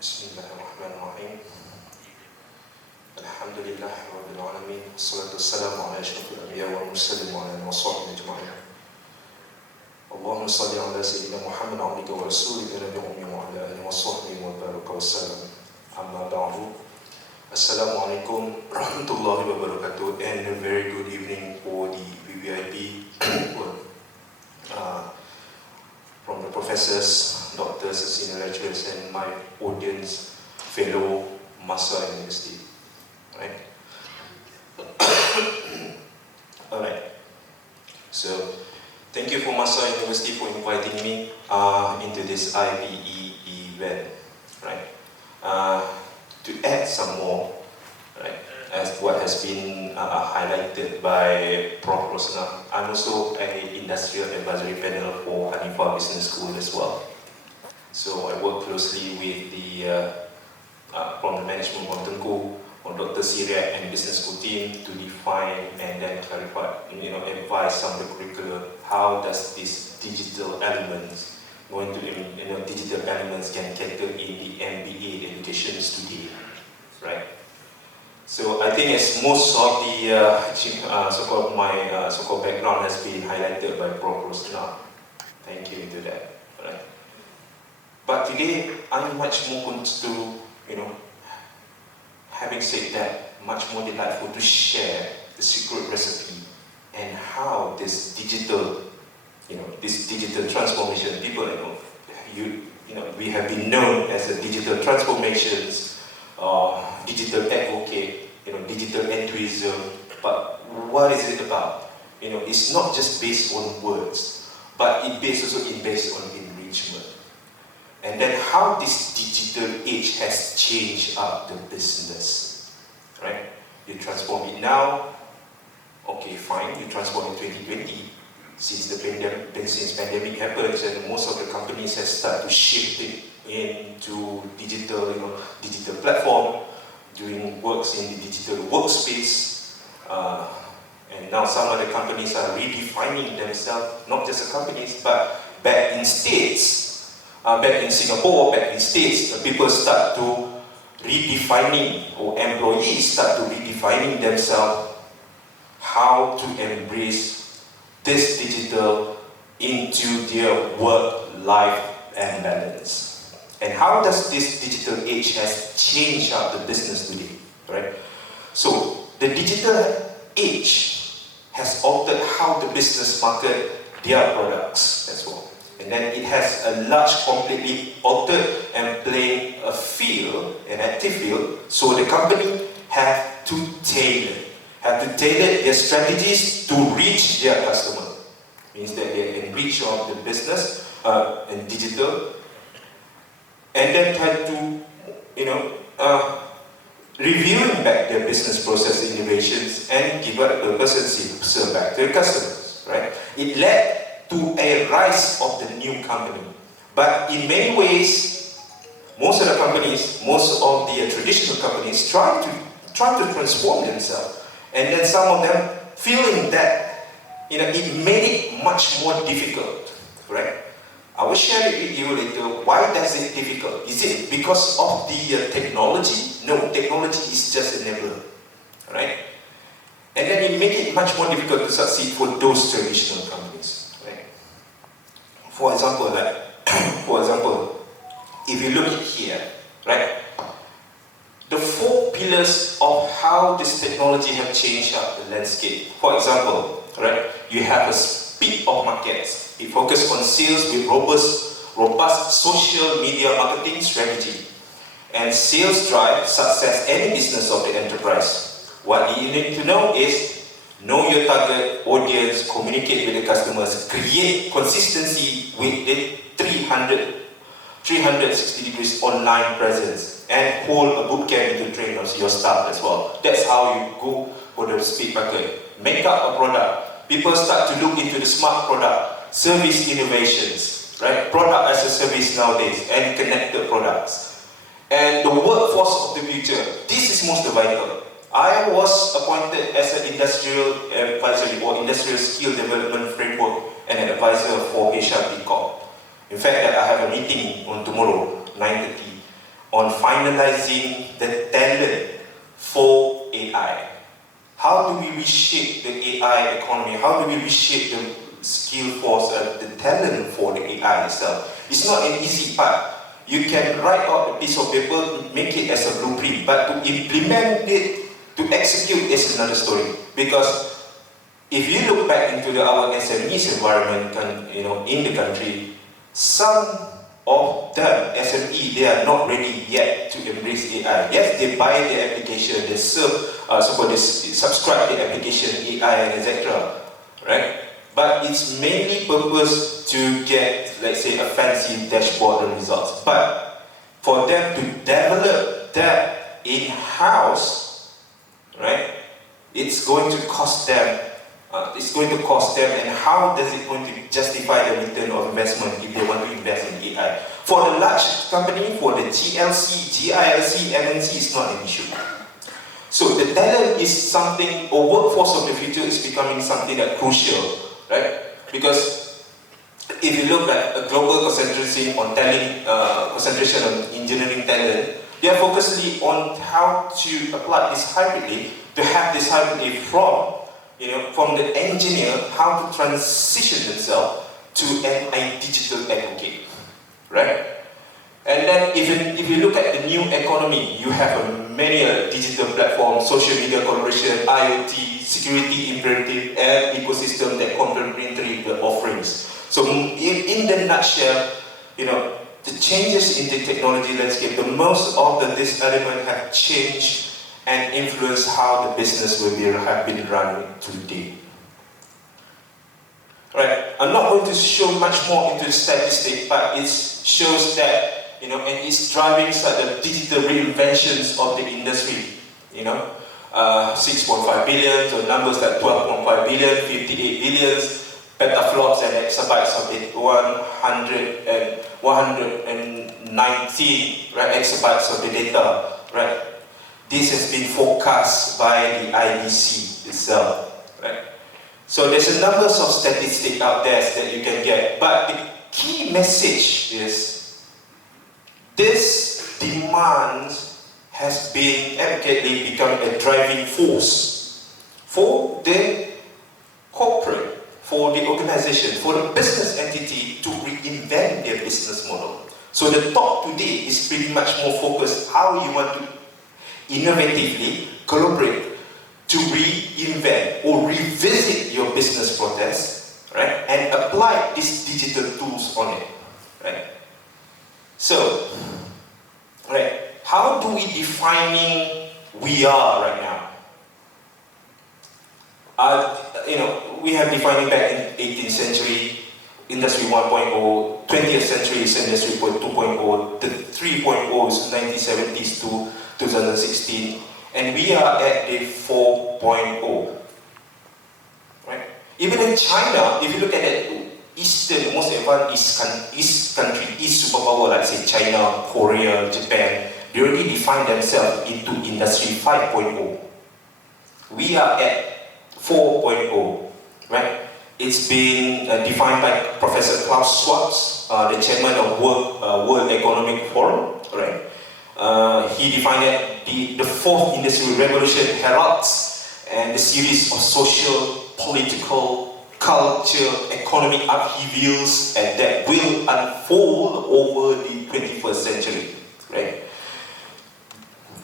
Bismillahirrahmanirrahim. Alhamdulillah Rabbil Alamin. Wassalatu wassalamu ala ashrafil anbiya wal mursalin wa ala alihi wa sahbihi ajma'in. Allahumma salli ala sayyidina Muhammad abdika wa rasulika nabiyyi ummi wa ala alihi wa sahbihi wa baraka wa sallam. Amma ba'du. Assalamualaikum warahmatullahi wabarakatuh, and a very good evening for the VVIP from the professors, doctors, senior lecturers, and my audience, fellow Masa University. Right? Alright. So, thank you for Masa University for inviting me into this IPE event. Right? To add some more, right, as what has been highlighted by Prof. Rosna, I'm also an industrial advisory panel for Hanifa Business School as well. So I work closely with the from the management of Tengku or Dr. Syria and business school team to define and then clarify, advise some of the curriculum. How does this digital elements going to, digital elements can cater in the MBA educations today, right? So I think as most of the so-called my so-called background has been highlighted by Prof. Rosna. Thank you into that, right? But today I'm much more going to, having said that, much more delightful to share the secret recipe and how this digital, this digital transformation, people, we have been known as a digital transformations, digital advocate, digital enthusiasm, but what is it about? It's not just based on words, but it's also based on enrichment. And then how this digital age has changed up the business, right? You transform it now, okay, fine, you transform in 2020. Since the pandemic happens, and most of the companies have started to shift it into digital, digital platform, doing works in the digital workspace, and now some of the companies are redefining themselves, not just the companies, but back in States, back in Singapore, back in States, people start to redefining, or employees start to redefining themselves how to embrace this digital into their work-life and balance. And how does this digital age has changed up the business today, right? So the digital age has altered how the business market their products as well. And then it has a large completely altered and playing a field, an active field, so the company have to tailor their strategies to reach their customer. Means that they enrich of the business and digital, and then try to, reviewing back their business process innovations and give out purpose and serve back to the customers, right? It led to a rise of the new company. But in many ways, most of the companies, most of the traditional companies try to transform themselves. And then some of them feeling that it made it much more difficult, right? I will share it with you later. Why does it difficult? Is it because of the technology? No, technology is just an enabler, right? And then it make it much more difficult to succeed for those traditional companies, right? For example, if you look at here, right? The 4 pillars of how this technology have changed up the landscape. For example, right? You have a speed of markets. It focuses on sales with robust social media marketing strategy. And sales drive success any business of the enterprise. What you need to know is, know your target audience, communicate with the customers, create consistency with the 360 degrees online presence, and hold a bootcamp to train your staff as well. That's how you go for the speed market. Make up a product. People start to look into the smart product, service innovations, right? Product as a service nowadays, and connected products. And the workforce of the future, this is most vital. I was appointed as an industrial advisory or industrial skill development framework and an advisor for HRP Corp. In fact, I have a meeting on tomorrow, 9:30, on finalizing the talent for AI. How do we reshape the AI economy? How do we reshape the skill force and the talent for the AI itself? It's not an easy part. You can write out a piece of paper, make it as a blueprint, but to implement it, to execute is another story. Because if you look back into our SMEs environment, in the country, some of them, SME, they are not ready yet to embrace AI. Yes, they buy the application, they subscribe the application, AI, and etc. Right? But it's mainly purpose to get, let's say, a fancy dashboard and results. But for them to develop that in-house, right, it's going to cost them. And how does it going to justify the return of investment if they want to invest in AI? For the large company, for the GLC, GILC, MNC, it's not an issue. So the talent is something, or workforce of the future is becoming something that crucial, right? Because if you look at a global concentration on talent, concentration on engineering talent, they are focusing on how to apply this hybridly, to have this hybridly from the engineer, how to transition themselves to a digital advocate, right? And then if you look at the new economy, you have many digital platforms, social media collaboration, IoT, security imperative, and ecosystem that complementary the offerings. So in the nutshell, the changes in the technology landscape, the most of these elements have changed and influenced how the business have been run today. Right. I'm not going to show much more into the statistic, but it shows that and it's driving the digital reinventions of the industry. 6.5 billion, so numbers like 12.5 billion, 58 billion, petaflops and exabytes of it, 119 right, exabytes of the data, right? This has been forecast by the IDC itself, right? So there's a number of statistics out there that you can get, but the key message is this demand has been evidently become a driving force for the corporate, for the organization, for the business entity to reinvent their business model. So the talk today is pretty much more focused how you want to innovatively collaborate to reinvent or revisit your business process, right, and apply these digital tools on it, right? So, right, how do we define we are right now? We have defined it back in 18th century, Industry 1.0, 20th century is Industry 2.0, the 3.0 is 1970s to 2016, and we are at the 4.0. Right? Even in China, if you look at it, Eastern, most advanced East country, East superpower, like say China, Korea, Japan, they already define themselves into Industry 5.0. We are at 4.0, right? It's been defined by Professor Klaus Schwab, the chairman of World Economic Forum, right? He defined that the fourth industrial revolution heralds and the series of social, political, culture, economic upheavals and that will unfold over the 21st century, right?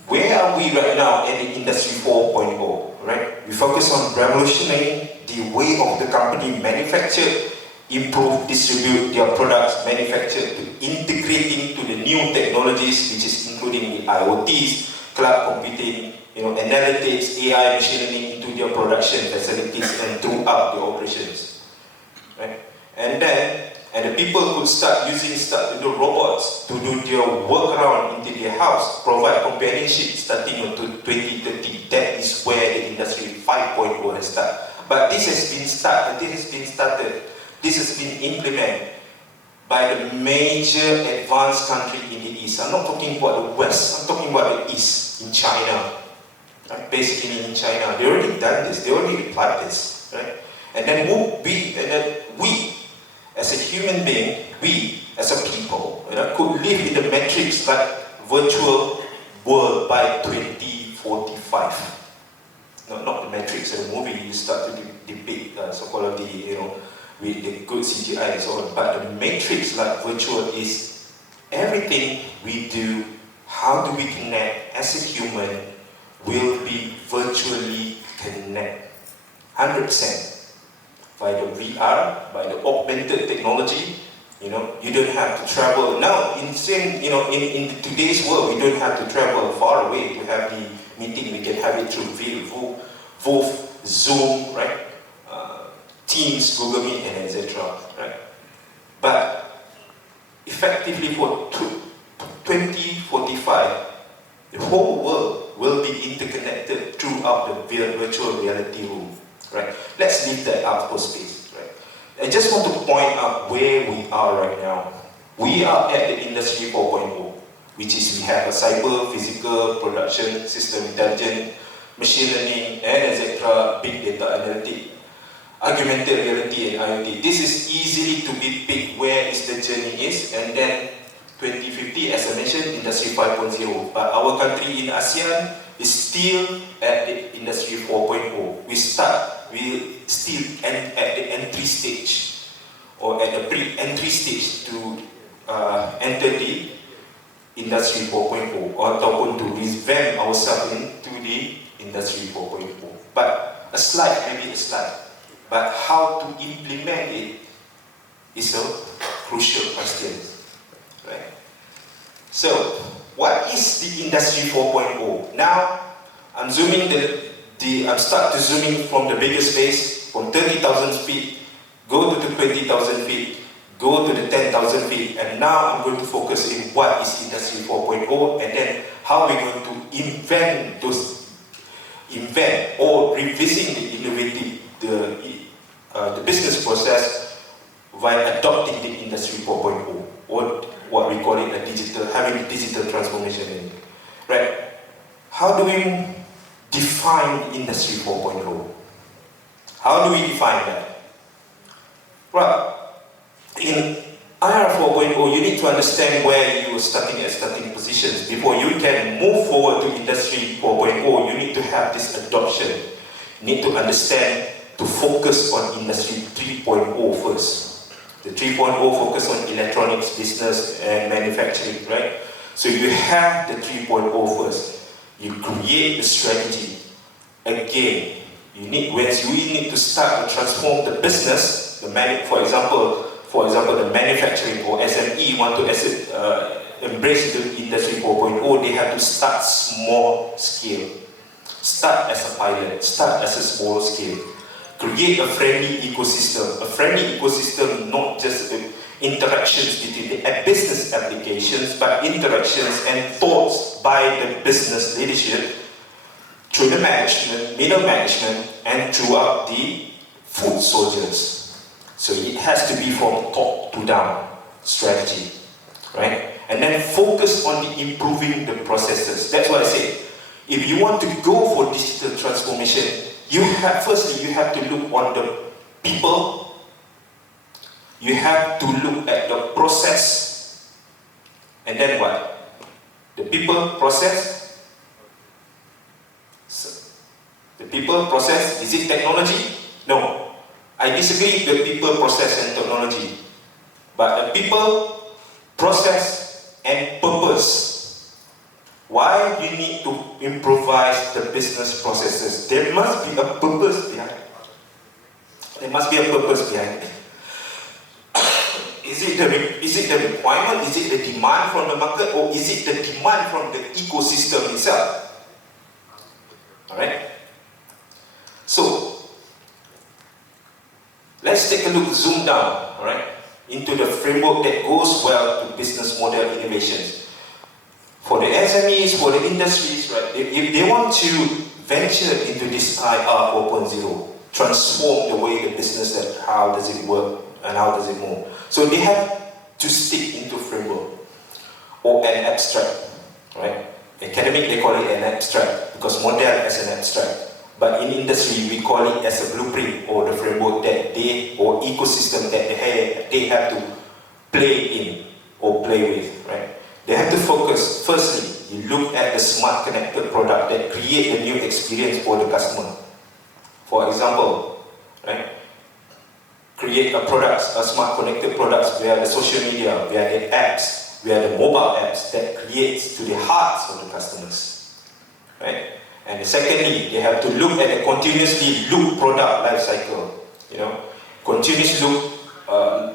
Where are we right now in the Industry 4.0, right? We focus on revolutionizing the way of the company manufacture, improve, distribute their products manufactured, to integrating to the new technologies, which is including the IoTs, cloud computing, analytics, AI, machine learning into their production facilities and throughout the operations, right? And the people could start to do robots to do their work around into their house, provide companionship starting on 2030. That is where the Industry 5.0 has started. But this has been implemented by the major advanced country in the East. I'm not talking about the West, I'm talking about the East, in China. Right? Basically in China, they already done this, they already applied this, right? And then we as a human being, we as a people, could live in the matrix like virtual world by 2045. Not the Matrix and the movie, you start to depict so-called with the good CGI and so on. But the Matrix, like virtual, is everything we do, how do we connect as a human, will be virtually connected. 100%. By the VR, by the augmented technology, you don't have to travel. Now, in today's world, we don't have to travel far away to have the meeting. We can have it through video, Zoom, right? Teams, Google Meet, and etc. Right? But effectively for 2045, the whole world will be interconnected throughout the virtual reality room. Right? Let's leave that out for space. Right? I just want to point out where we are right now. We are at the Industry 4.0, which is we have a cyber, physical, production, system intelligence, machine learning, and etc., big data analytics, augmented reality, and IoT. This is easily to be picked where is the journey is, and then 2050, as I mentioned, Industry 5.0. But our country in ASEAN is still at the Industry 4.0. We still at the entry stage, or at the pre-entry stage to enter the Industry 4.0, or to revamp ourselves into the Industry 4.0. But maybe a slide. But how to implement it is a crucial question. Right? So, what is the Industry 4.0? Now, I'm zooming I'm start to zooming from the bigger space, from 30,000 feet, go to the 20,000 feet, go to the 10,000 feet, and now I'm going to focus in what is Industry 4.0, and then how we're going to invent or revising the innovative, the business process by adopting the Industry 4.0, or what we call it having a digital transformation in it. Right? How do we define Industry 4.0? How do we define that? Well, in IR 4.0, you need to understand where you are starting positions. Before you can move forward to Industry 4.0, you need to have this adoption. You need to understand to focus on Industry 3.0 first. The 3.0 focus on electronics, business, and manufacturing, right? So you have the 3.0 first. You create the strategy. Again, you need to start to transform the business. For example, the manufacturing or SME want to embrace the Industry 4.0. They have to start small scale. Start as a pilot. Start as a small scale. Create a friendly ecosystem. A friendly ecosystem, not just interactions between the business applications, but interactions and thoughts by the business leadership through the management, middle management, and throughout the foot soldiers. So it has to be from top to down strategy, right? And then focus on improving the processes. That's what I say. If you want to go for digital transformation, firstly you have to look on the people. You have to look at the process, and then what? The people, process. So, the people, process. Is it technology? No. I disagree with the people, process, and technology. But the people, process, and purpose. Why you need to improvise the business processes? There must be a purpose behind it. There must be a purpose behind it. Is it the requirement? Is it the demand from the market? Or is it the demand from the ecosystem itself? Alright? So, let's take a look, zoom down, alright, into the framework that goes well to business model innovations. For the SMEs, for the industries, right, if they want to venture into this IR 4.0, transform the way the business, that how does it work and how does it move. So they have to stick into framework or an abstract, right? Academic, they call it an abstract because model as an abstract. But in industry, we call it as a blueprint or the framework that or ecosystem that they have to play in or play with, right? They have to focus, firstly, you look at the smart connected product that create a new experience for the customer. For example, right, create a smart connected products via the social media, via the apps, via the mobile apps that creates to the hearts of the customers, right? And secondly, they have to look at the continuously loop product life cycle. Continuous loop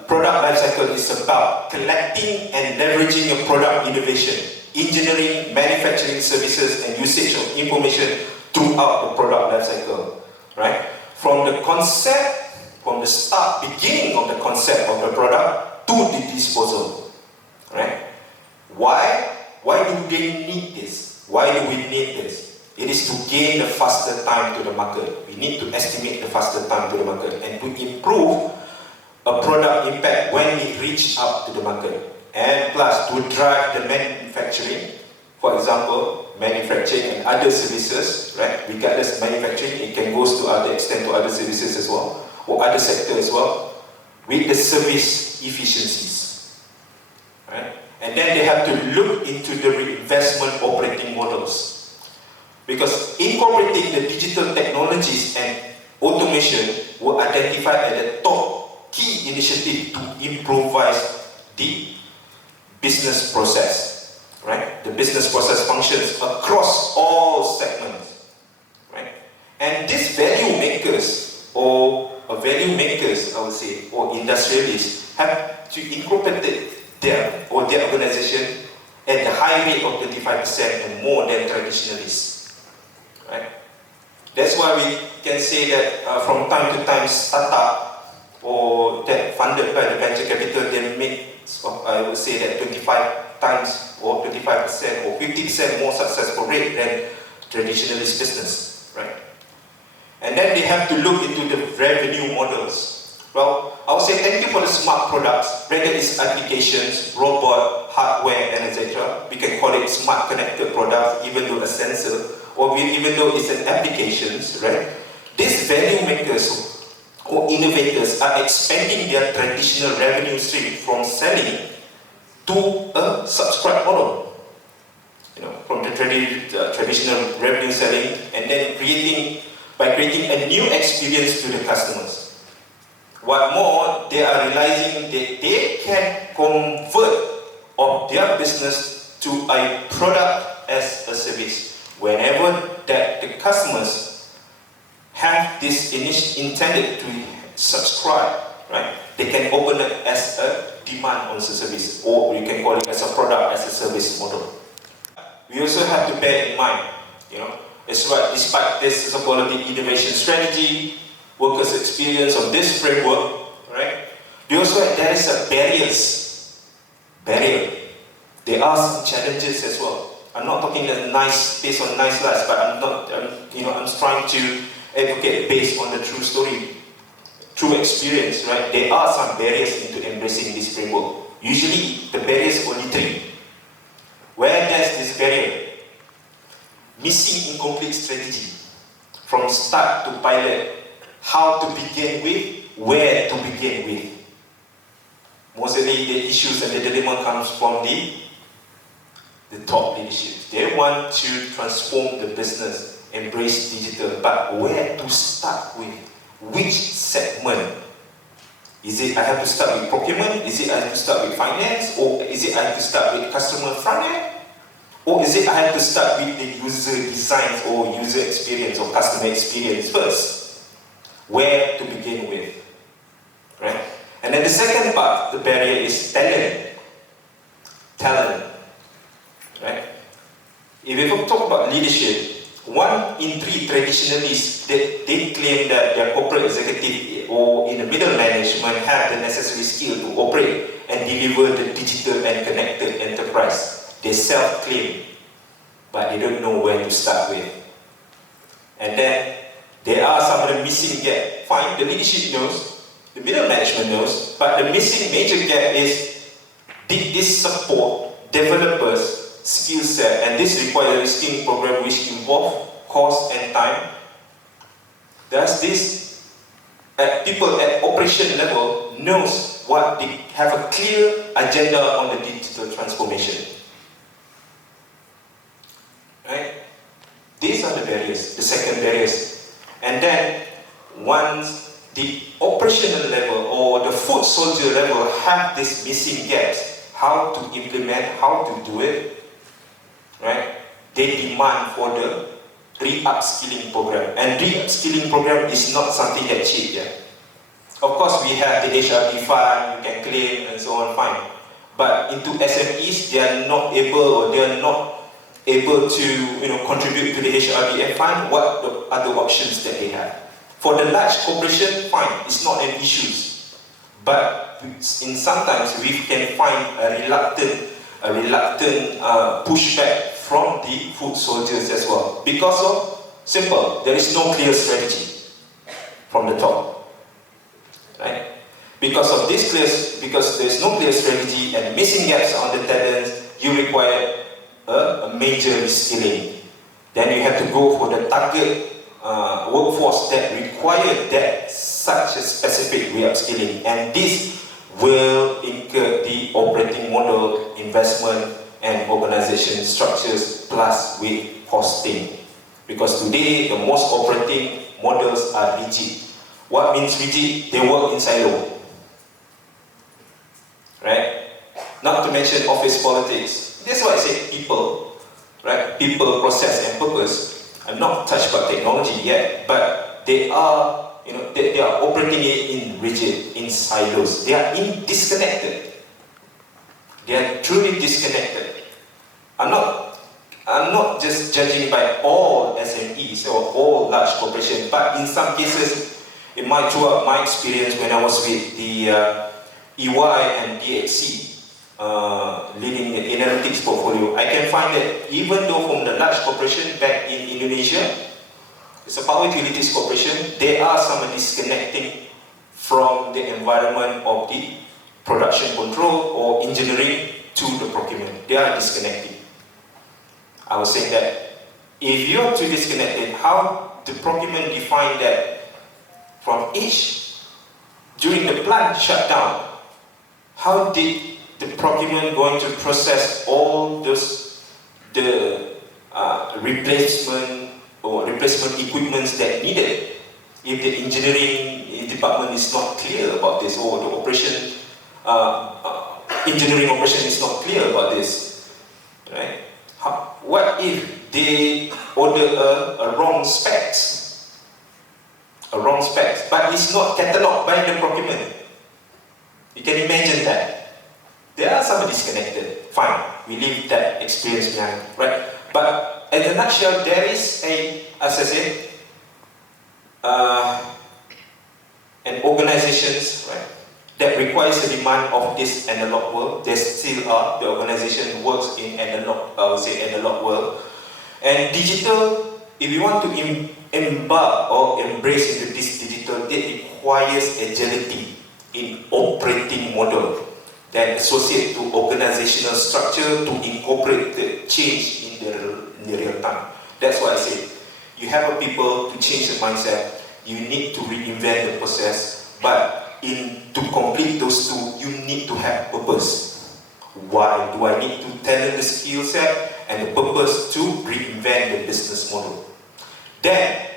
product life cycle is about collecting and leveraging a product innovation, engineering, manufacturing services, and usage of information throughout the product life cycle, right? From the concept, from the start, beginning of the concept of the product to the disposal, right? Why do they need this? Why do we need this? It is to gain the faster time to the market. We need to estimate the faster time to the market and to improve a product impact when it reaches out to the market. And plus to drive the manufacturing, for example, manufacturing and other services, right? Regardless of manufacturing, it can go to other extent to other services as well, or other sectors as well, with the service efficiencies, right? And then they have to look into the reinvestment operating models. Because incorporating the digital technologies and automation were identified as the top key initiative to improvise the business process, right? The business process functions across all segments, right? And these value makers, I would say, or industrialists, have to incorporate their organization at the high rate of 25% and more than traditionalists. Right? That's why we can say that from time to time, startup or that funded by the venture capital, they make, I would say that 25 times or 25% or 50% more successful rate than traditionalist business, right? And then they have to look into the revenue models. Well, I would say thank you for the smart products, whether it's applications, robot, hardware, and etc. We can call it smart connected products, even though a sensor, or even though it's an applications, right? These value makers or innovators are expanding their traditional revenue stream from selling to a subscribe model. From the traditional revenue selling, and then creating a new experience to the customers. What more, they are realizing that they can convert of their business to a product as a service. Whenever that the customers have this intended to subscribe, right? They can open it as a demand on the service, or you can call it as a product as a service model. We also have to bear in mind, despite this quality innovation strategy, workers' experience of this framework, right? There is a barrier. There are some challenges as well. I'm not talking based on nice lies, but I'm trying to advocate based on the true story, true experience, right? There are some barriers into embracing this framework. Usually, the barriers are only three. Where does this barrier? Missing incomplete strategy. From start to pilot, how to begin with, where to begin with. Mostly the issues and the dilemma comes from the top leadership. They want to transform the business, embrace digital, but where to start with? Which segment? Is it I have to start with procurement? Is it I have to start with finance? Or is it I have to start with customer front end? Or is it I have to start with the user designs or user experience or customer experience first? Where to begin with? Right? And then the second part, the barrier is talent. Right? If we talk about leadership, 1 in 3 traditionalists, they claim that their corporate executive or in the middle management have the necessary skill to operate and deliver the digital and connected enterprise. They self-claim, but they don't know where to start with. And then there are some of the missing gap. Fine, the leadership knows, the middle management knows, but the missing major gap is, did this support developers skill set, and this requires a skilling program which involves cost and time. Does this people at operation level knows what they have a clear agenda on the digital transformation? barriers. And then once the operational level or the foot soldier level have these missing gaps, how to implement, how to do it, right? They demand for the re-upskilling program. And re-upskilling program is not something that cheap, yeah. Of course, we have the HRD fund, you can claim and so on, fine. But into SMEs, they are not able to contribute to the HRD fund. What the other options that they have? For the large corporation, fine, it's not an issue. But sometimes we can find a reluctant pushback from the foot soldiers as well. Because of simple, there is no clear strategy from the top. Right? Because of this because there is no clear strategy and missing gaps on the talents, you require a major reskilling. Then you have to go for the target workforce that require that such a specific re-upskilling, and this will incur the operating model, investment, and organization structures plus with costing. Because today the most operating models are rigid. What means rigid? They work in silo. Right? Not to mention office politics. That's why I say people, right? People, process, and purpose are not touched by technology yet, but they are, they are operating it in rigid, in silos. They are disconnected. They are truly disconnected. I'm not just judging by all SMEs or all large corporations, but in some cases, throughout my experience when I was with the EY and DXC, leading the analytics portfolio, I can find that even though from the large corporation back in Indonesia, it's a power utilities corporation, there are some disconnecting from the environment of the production control or engineering to the procurement. They are disconnected. I was saying that if you are too disconnected, how the procurement define that from each, during the plant shutdown, how did the procurement going to process all those, the replacement equipments that needed? If the engineering department is not clear about this, or the operation, engineering operation is not clear about this, right? What if they order a wrong specs? But it's not catalogued by the procurement. You can imagine that. There are some disconnected. Fine, we leave that experience behind, right? But in a nutshell, there is as I said, an organizations, right, that requires the demand of this analog world. There still are. The organization works in analog world. And digital, if you want to embark or embrace into this digital, it requires agility in operating model that associate to organizational structure to incorporate the change in the real time. That's why I say you have a people to change the mindset. You need to reinvent the process, but to complete those two, you need to have purpose. Why do I need to talent the skill set and the purpose to reinvent the business model? Then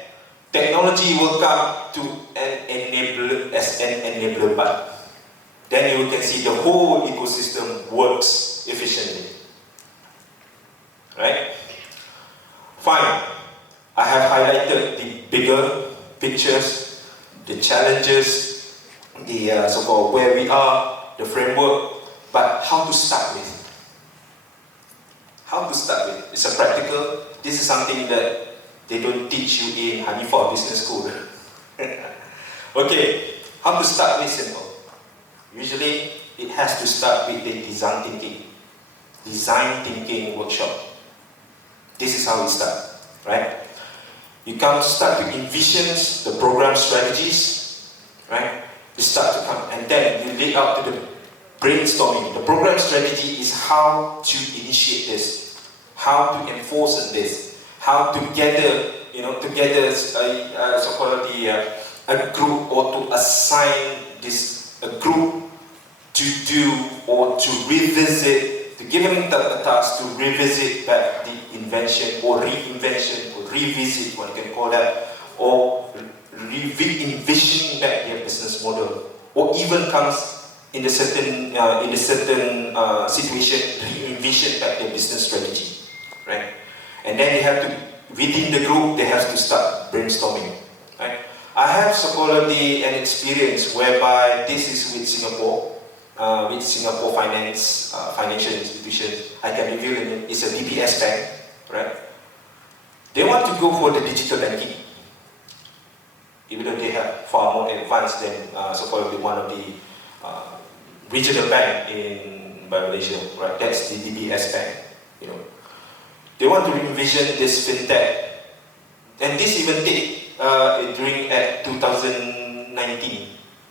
technology will come to an enabler part. Then you can see the whole ecosystem works efficiently. Right? Fine. I have highlighted the bigger pictures, the challenges, the so-called where we are, the framework, but how to start with? How to start with? It's a practical. This is something that they don't teach you in Hanifa Business School. Okay, how to start with simple. Usually, it has to start with the design thinking workshop. This is how we start, right? You come to start with envisions, the program strategies, right? You start to come, and then you lay out to the brainstorming. The program strategy is how to initiate this, how to enforce this, how to gather, so-called a group, or to assign a group to do or to revisit, to give them the task to revisit back the invention or reinvention or revisit, what you can call that, or re-envisioning back their business model, or even comes in a certain situation, re-envision back their business strategy, right? And then they have to, within the group, they have to start brainstorming, right? I have supposedly an experience whereby this is with Singapore financial institutions. I can reveal it. It's a DBS bank, right? They want to go for the digital banking, even though they have far more advanced than supposedly one of the regional bank in Malaysia, right? That's the DBS bank, you know. They want to envision this fintech, and this even did during 2019,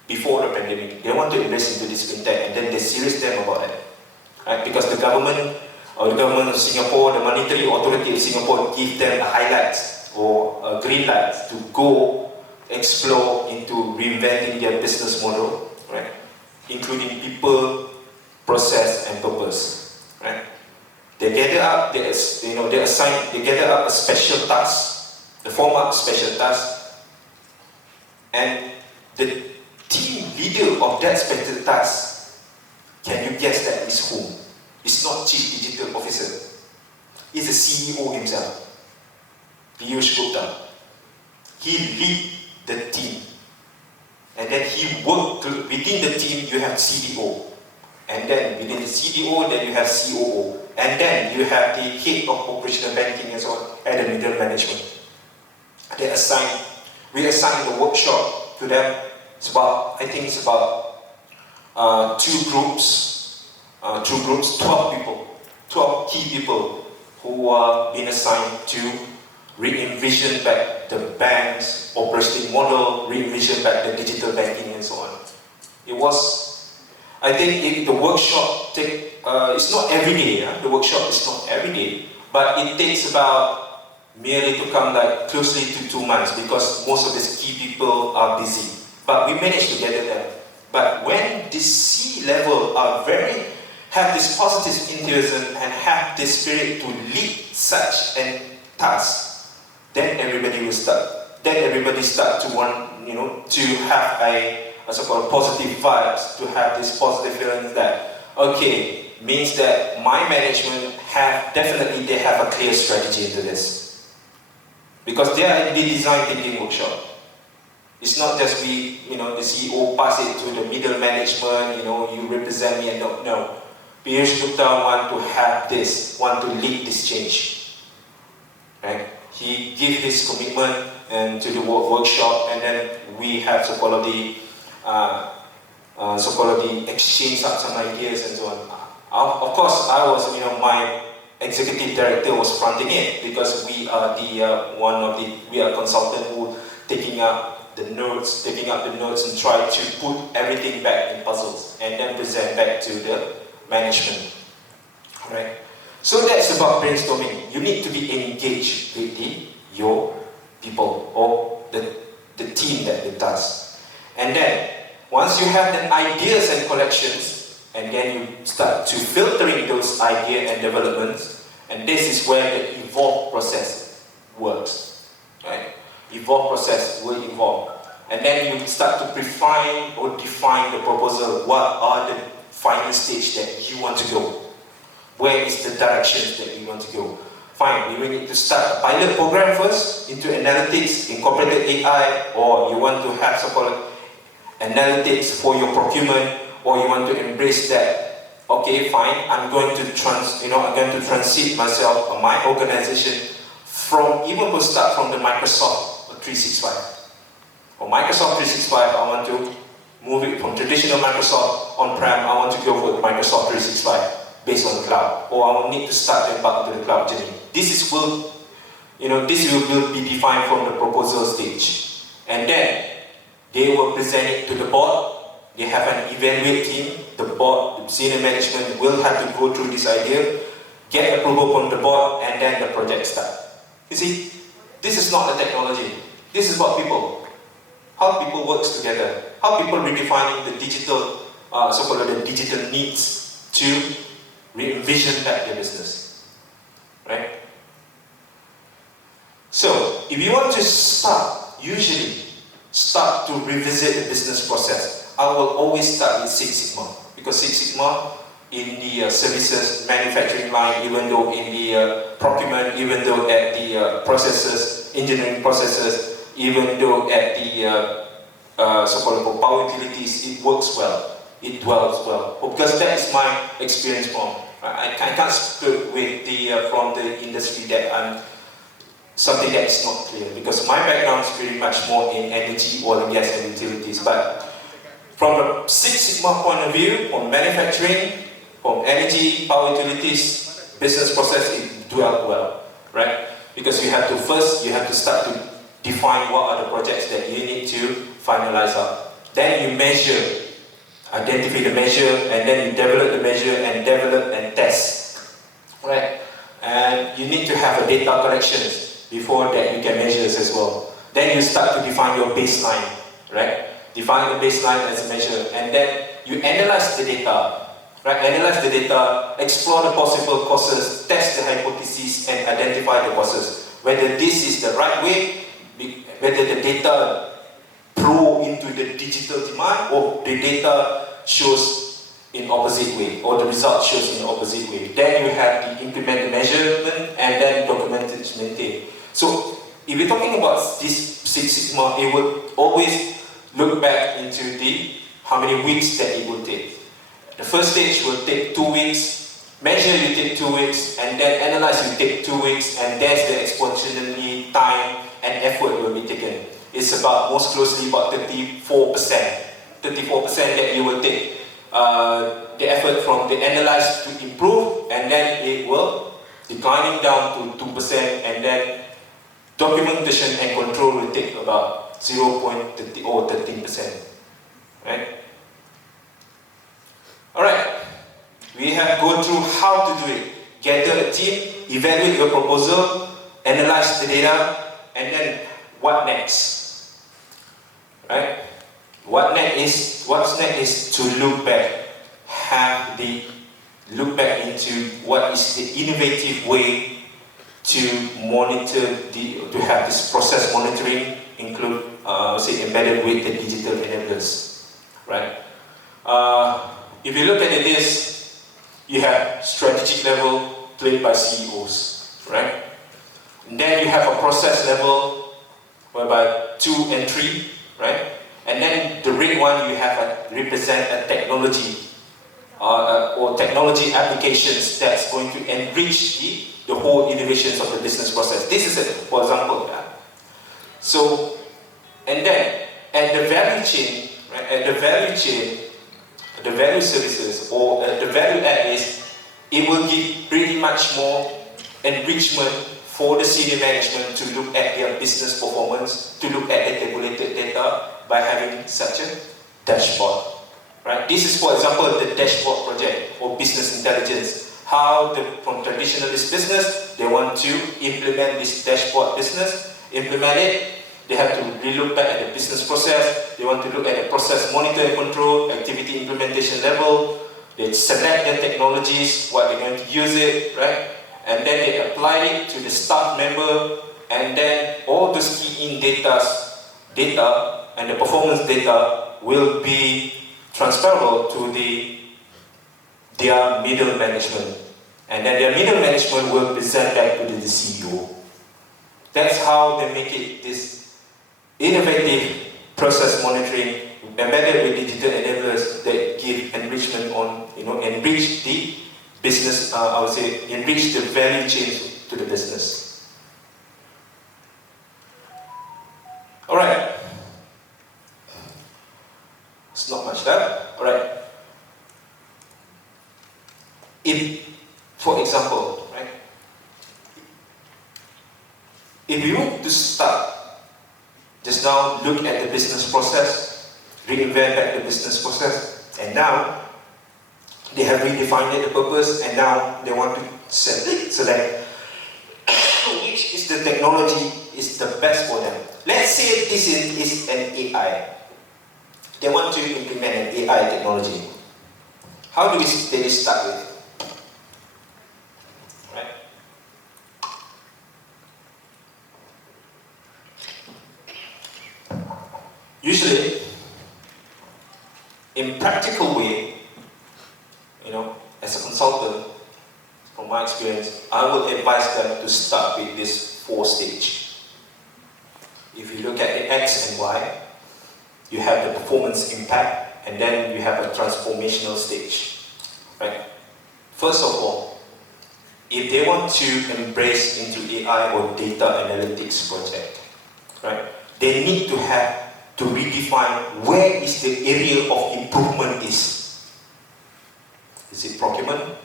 before the pandemic. They want to invest into this fintech, and then they serious them about it, right? Because the government of Singapore, the monetary authority of Singapore, give them a highlights or a green light to go explore into reinventing their business model, right? Including people, process, and purpose, right? They gather up, they gather up a special task, they form up a special task, and the team leader of that special task, can you guess that is who? It's not Chief Digital Officer, it's the CEO himself, Piyush Gupta. He lead the team, and then he worked within the team. You have CDO, and then within the CDO, then you have COO, and then you have the head of operational banking and so on, and the middle management. We assign the workshop to them. I think it's about two groups, 12 people, 12 key people who are being assigned to re-envision back the bank's operating model, re-envision back the digital banking and so on. It was, I think the workshop it's not every day, the workshop is not every day, but it takes about merely to come like closely to 2 months, because most of these key people are busy. But we managed to gather them. But when the C-level have this positive enthusiasm and have this spirit to lead such a task, then everybody will start. Then everybody start to want, to have a so-called positive vibes, to have this positive feeling that, okay, means that my management they have a clear strategy into this. Because they are in the design thinking workshop. It's not just the CEO pass it to the middle management, you represent me and no. Piyush Gupta want to lead this change. Right? He give his commitment to the workshop, and then we have so-called the exchange of some ideas and so on. Of course, I was, my executive director was fronting it, because we are we are consultant who taking up the notes and try to put everything back in puzzles and then present back to the management. Right? So that's about brainstorming. You need to be engaged with your people or the team that it does. And then once you have the ideas and collections, and then you start to filtering those ideas and developments, and this is where the evolve process works. Right? Evolve process will evolve. And then you start to define the proposal. What are the final stage that you want to go? Where is the directions that you want to go? Fine, we will need to start a pilot program first into analytics, incorporated AI, or you want to have so-called analytics for your procurement, or you want to embrace that. Okay, fine, I'm going to transit myself or my organization we'll start from the Microsoft 365. For Microsoft 365, I want to move it from traditional Microsoft on-prem, I want to go for Microsoft 365 based on the cloud, or I will need to start and back to the cloud journey. This will be defined from the proposal stage. And then they will present it to the board. They have an evaluate team. The board, the senior management will have to go through this idea, get approval from the board, and then the project start. You see, this is not the technology. This is about people. How people work together. How people redefining the digital, so-called the digital needs to re-envision back their business. Right? So, if you want to usually start to revisit the business process, I will always start with Six Sigma. Because Six Sigma, in the services manufacturing line, even though in the procurement, even though at the processes, engineering processes, even though at the so-called power utilities, it works well, it dwells well. Because that is my experience from. I can't speak with from the industry that I'm something that is not clear, because my background is pretty much more in energy, oil and gas and utilities. But from the Six Sigma point of view, from manufacturing, from energy, power utilities, business process, it dwells well, right? Because you have to start to define what are the projects that you need to finalize up. Then you measure, identify the measure, and then you develop the measure and develop and test, right? And you need to have a data collections before that you can measure as well. Then you start to define your baseline, right? Define the baseline as a measure, and then you analyze the data, right? Analyze the data, explore the possible causes, test the hypotheses, and identify the causes. Whether this is the right way, whether the data flow into the digital demand, or the data shows in opposite way, or the result shows in opposite way. Then you have to implement the measurement and then document it, maintain. So if we're talking about this Six Sigma, it will always look back into the how many weeks that it will take. The first stage will take 2 weeks, measure you take 2 weeks, and then analyze you take 2 weeks, and that's the exponentially time and effort will be taken. It's about most closely about 34%. 34% that you will take the effort from the analyze to improve, and then it will declining down to 2%, and then documentation and control will take about 0.30 or 13%. Right? Alright, we have gone through how to do it. Gather a team, evaluate your proposal, analyze the data, and then what next? Right? What's next is to look back, look back into what is the innovative way to monitor, to have this process monitoring include, embedded with the digital enablers, right? If you look at this, you have strategic level played by CEOs, right? And then you have a process level whereby 2 and 3, right? And then the red one you have represent a technology or technology applications that's going to enrich the whole innovations of the business process. This is it, for example. So, and then at the value chain, right, the value services or the value add is, it will give pretty much more enrichment for the senior management to look at their business performance, to look at the tabulated data by having such a dashboard. Right? This is, for example, the dashboard project or business intelligence. How from traditionalist business, they want to implement this dashboard business, implement it. They have to re-look back at the business process. They want to look at the process monitor and control, activity implementation level. They select their technologies, what they're going to use it, right? And then they apply it to the staff member, and then all those key in data and the performance data will be transferable to their middle management. And then their middle management will present back to the CEO. That's how they make it this innovative process monitoring embedded with digital enablers that give enrichment on, enrich the business, enrich the value chain to the business. Alright. It's not much that. Alright. For example, right? If you want to start, just now look at the business process, reinvent back the business process, and now they have redefined it, the purpose, and now they want to select which is the technology is the best for them. Let's say this is an AI. They want to implement an AI technology. How do they start with? Right? usually, in practical way, as a consultant, from my experience, I will advise them to start with this 4 stage. If you look at the X and Y, you have the performance impact, and then you have a transformational stage. Right? First of all, if they want to embrace into AI or data analytics project, right, they need to have to redefine where is the area of improvement is. Is it procurement?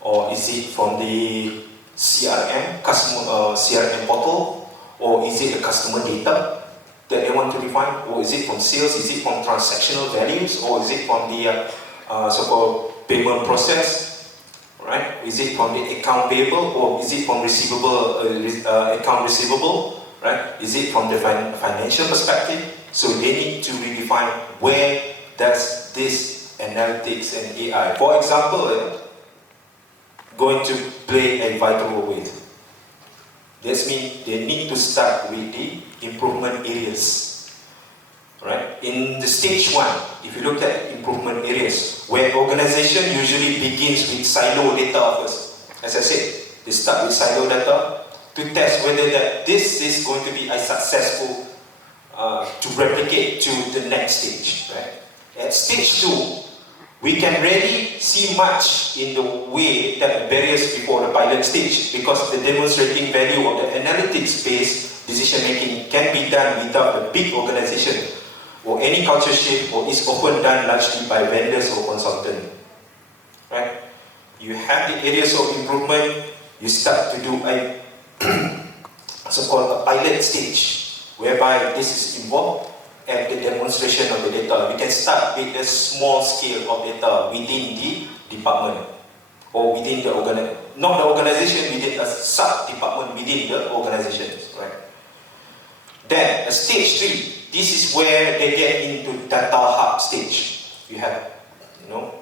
Or is it from the CRM, customer CRM portal? Or is it the customer data that they want to define? Or is it from sales? Is it from transactional values? Or is it from the so-called payment process? Right? Is it from the account payable? Or is it from receivable account receivable? Right? Is it from the financial perspective? So they need to redefine where does this analytics and AI, for example, going to play a vital role with. That means they need to start with the improvement areas. Right? In the stage 1, if you look at improvement areas, where organization usually begins with silo data first. As I said, they start with silo data to test whether that this is going to be a successful to replicate to the next stage. Right? At stage 2, we can rarely see much in the way that the barriers before the pilot stage, because the demonstrating value of the analytics-based decision-making can be done without a big organization or any culture shift, or is often done largely by vendors or consultants. Right? You have the areas of improvement, you start to do a so-called a pilot stage, whereby this is involved at the demonstration of the data. We can start with a small scale of data within the department, or within the not the organization, within a sub-department within the organization. Right? Then, a stage 3, this is where they get into data hub stage. You have,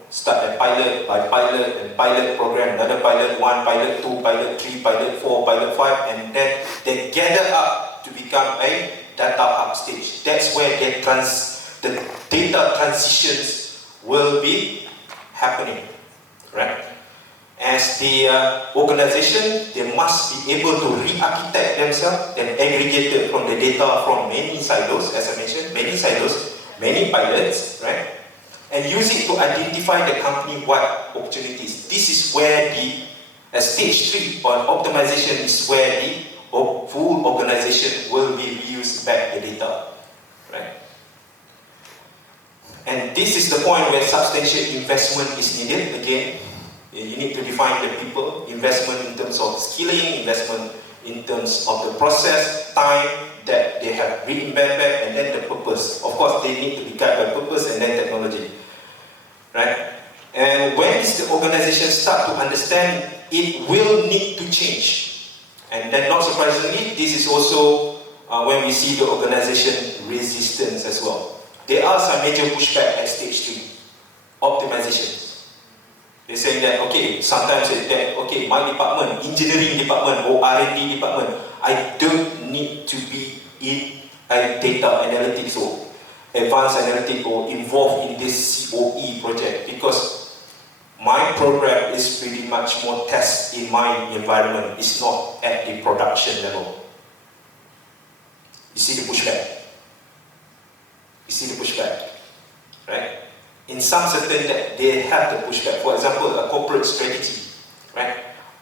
start a pilot by pilot, and pilot program, another pilot 1, pilot 2, pilot 3, pilot 4, pilot 5, and then they gather up to become a data hub stage. That's where the data transitions will be happening. Right? As the organization, they must be able to re-architect themselves and aggregate it from the data from many silos, as I mentioned, many silos, many pilots, right? And use it to identify the company-wide opportunities. This is where the stage 3 on optimization is where the full organization will be reused back the data, right? And this is the point where substantial investment is needed. Again, you need to define the people, investment in terms of skilling, investment in terms of the process, time that they have reinvent back, and then the purpose. Of course, they need to be guided by purpose and then technology, right? And when does the organization start to understand it will need to change? And then, not surprisingly, this is also when we see the organization resistance as well. There are some major pushback at stage 3, optimization. They're saying that, okay, sometimes that, okay, my department, engineering department or R&D department, I don't need to be in a data analytics or advanced analytics or involved in this COE project, because my program is pretty much more test in my environment. It's not at the production level. You see the pushback? You see the pushback, right? In some certain that they have the pushback. For example, a corporate strategy, right?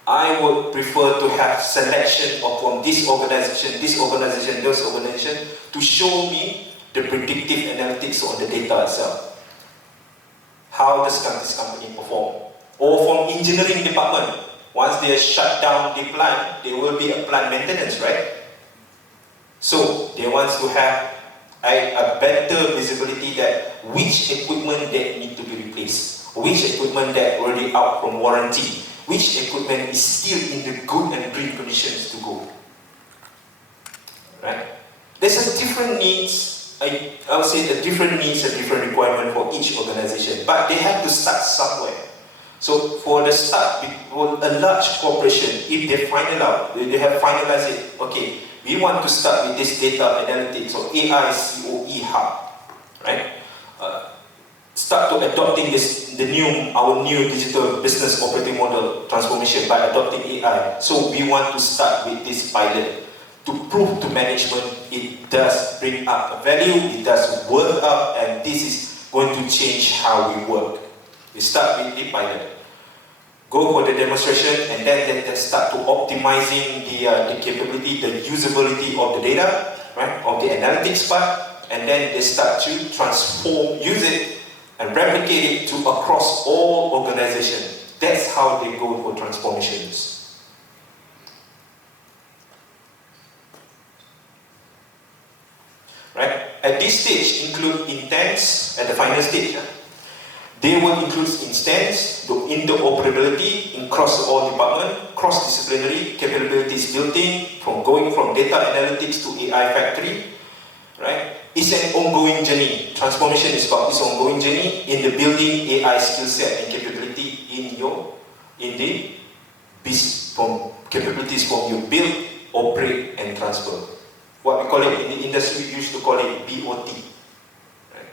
I would prefer to have selection of from this organization, those organization, to show me the predictive analytics on the data itself. How does this company perform? Or from engineering department, once they shut down the plant, there will be a plant maintenance, right? So they want to have a better visibility that which equipment that need to be replaced, which equipment that already out from warranty, which equipment is still in the good and green conditions to go. Right? There's a different needs, I would say a different needs and different requirement for each organization, but they have to start somewhere. So for the start, for a large corporation, if they they have finalized it, okay, we want to start with this data analytics or AI COE IPE hub, right? Start to adopting our new digital business operating model transformation by adopting AI. So we want to start with this pilot to prove to management it does bring up value, it does work up, and this is going to change how we work. We start with the pilot, go for the demonstration, and then they start to optimizing the capability, the usability of the data, right, of the analytics part, and then they start to transform, use it, and replicate it to across all organizations. That's how they go for transformations. Right? At this stage, include intents at the final stage. They will include instance, the interoperability across all departments, cross-disciplinary capabilities built in, going from data analytics to AI factory, right? It's an ongoing journey. Transformation is about this ongoing journey in the building AI skill set and capability from capabilities from you build, operate, and transfer. What we call it in the industry, we used to call it BOT. Right?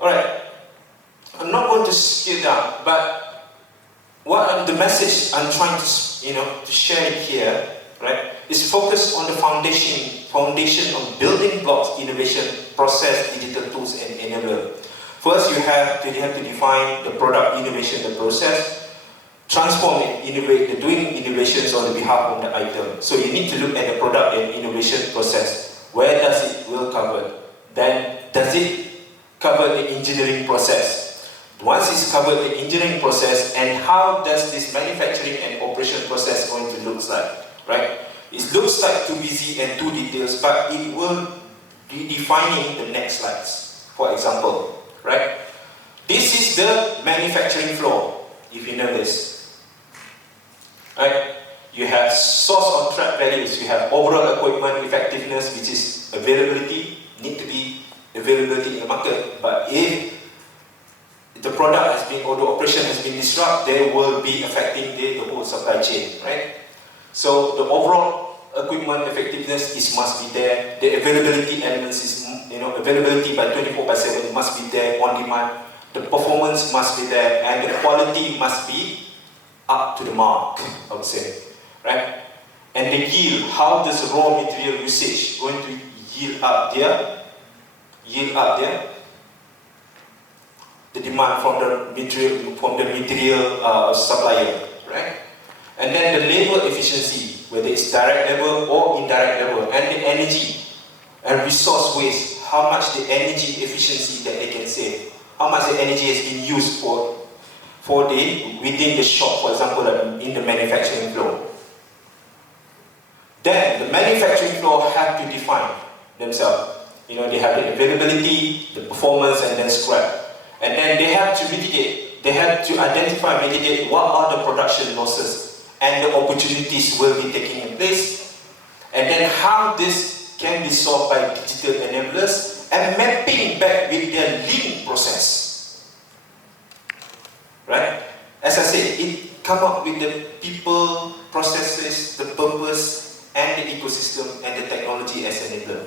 Alright, I'm not going to scale down, but the message I'm trying to share here, right, is focused on the foundation of building blocks, innovation, process, digital tools, and enabler. First, you have to define the product, innovation, the process, transform it, innovate, the doing innovations on the behalf of the item. So you need to look at the product and innovation process. Where does it will cover? Then, does it cover the engineering process? Once it's covered the engineering process, and how does this manufacturing and operation process going to look like, right? It looks like too busy and too details, but it will be defining the next slides. For example, right? This is the manufacturing floor, if you know this. Right? You have source on track values, you have overall equipment effectiveness, which is availability, need to be availability in the market. But if the product has been, or the operation has been disrupted, they will be affecting the whole supply chain, right? So the overall equipment effectiveness must be there. The availability elements is, availability by 24/7 must be there on demand. The performance must be there, and the quality must be up to the mark, I would say, right? And the yield, how does raw material usage going to yield up there? The demand from the material supplier, right? And then the labor efficiency, whether it's direct labor or indirect labor, and the energy and resource waste, how much the energy efficiency that they can save, how much the energy has been used within the shop, for example, in the manufacturing flow. Then the manufacturing floor have to define themselves. They have the availability, the performance, and then scrap. And then they have to mitigate, they have to identify, mitigate what are the production losses and the opportunities will be taking place. And then how this can be solved by digital enablers and mapping back with their lean process. Right? As I said, it come up with the people, processes, the purpose, and the ecosystem and the technology as enabler.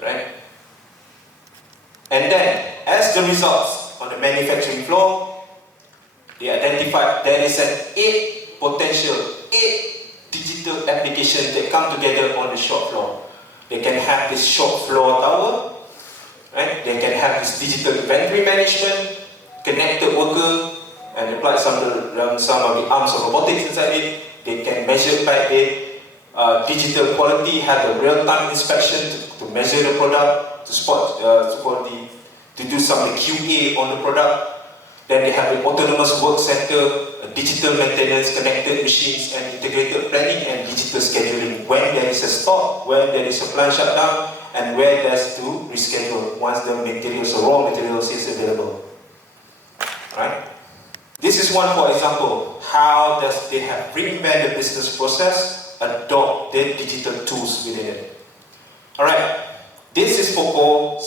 Right? And then, as the results on the manufacturing floor, they identified there is an 8 digital applications that come together on the shop floor. They can have this shop floor tower, right? They can have this digital inventory management, connected worker, and apply some of the arms of robotics inside it. They can measure by digital quality, have the real-time inspection to measure the product, to spot, to do some QA on the product. Then they have the autonomous work center, digital maintenance, connected machines, and integrated planning and digital scheduling. When there is a stop, when there is a plant shutdown, and where there's to reschedule once the materials, the raw materials is available. Right? This is one, for example, how does they have reinvent the business process, adopt the digital tools within it. Alright, this is for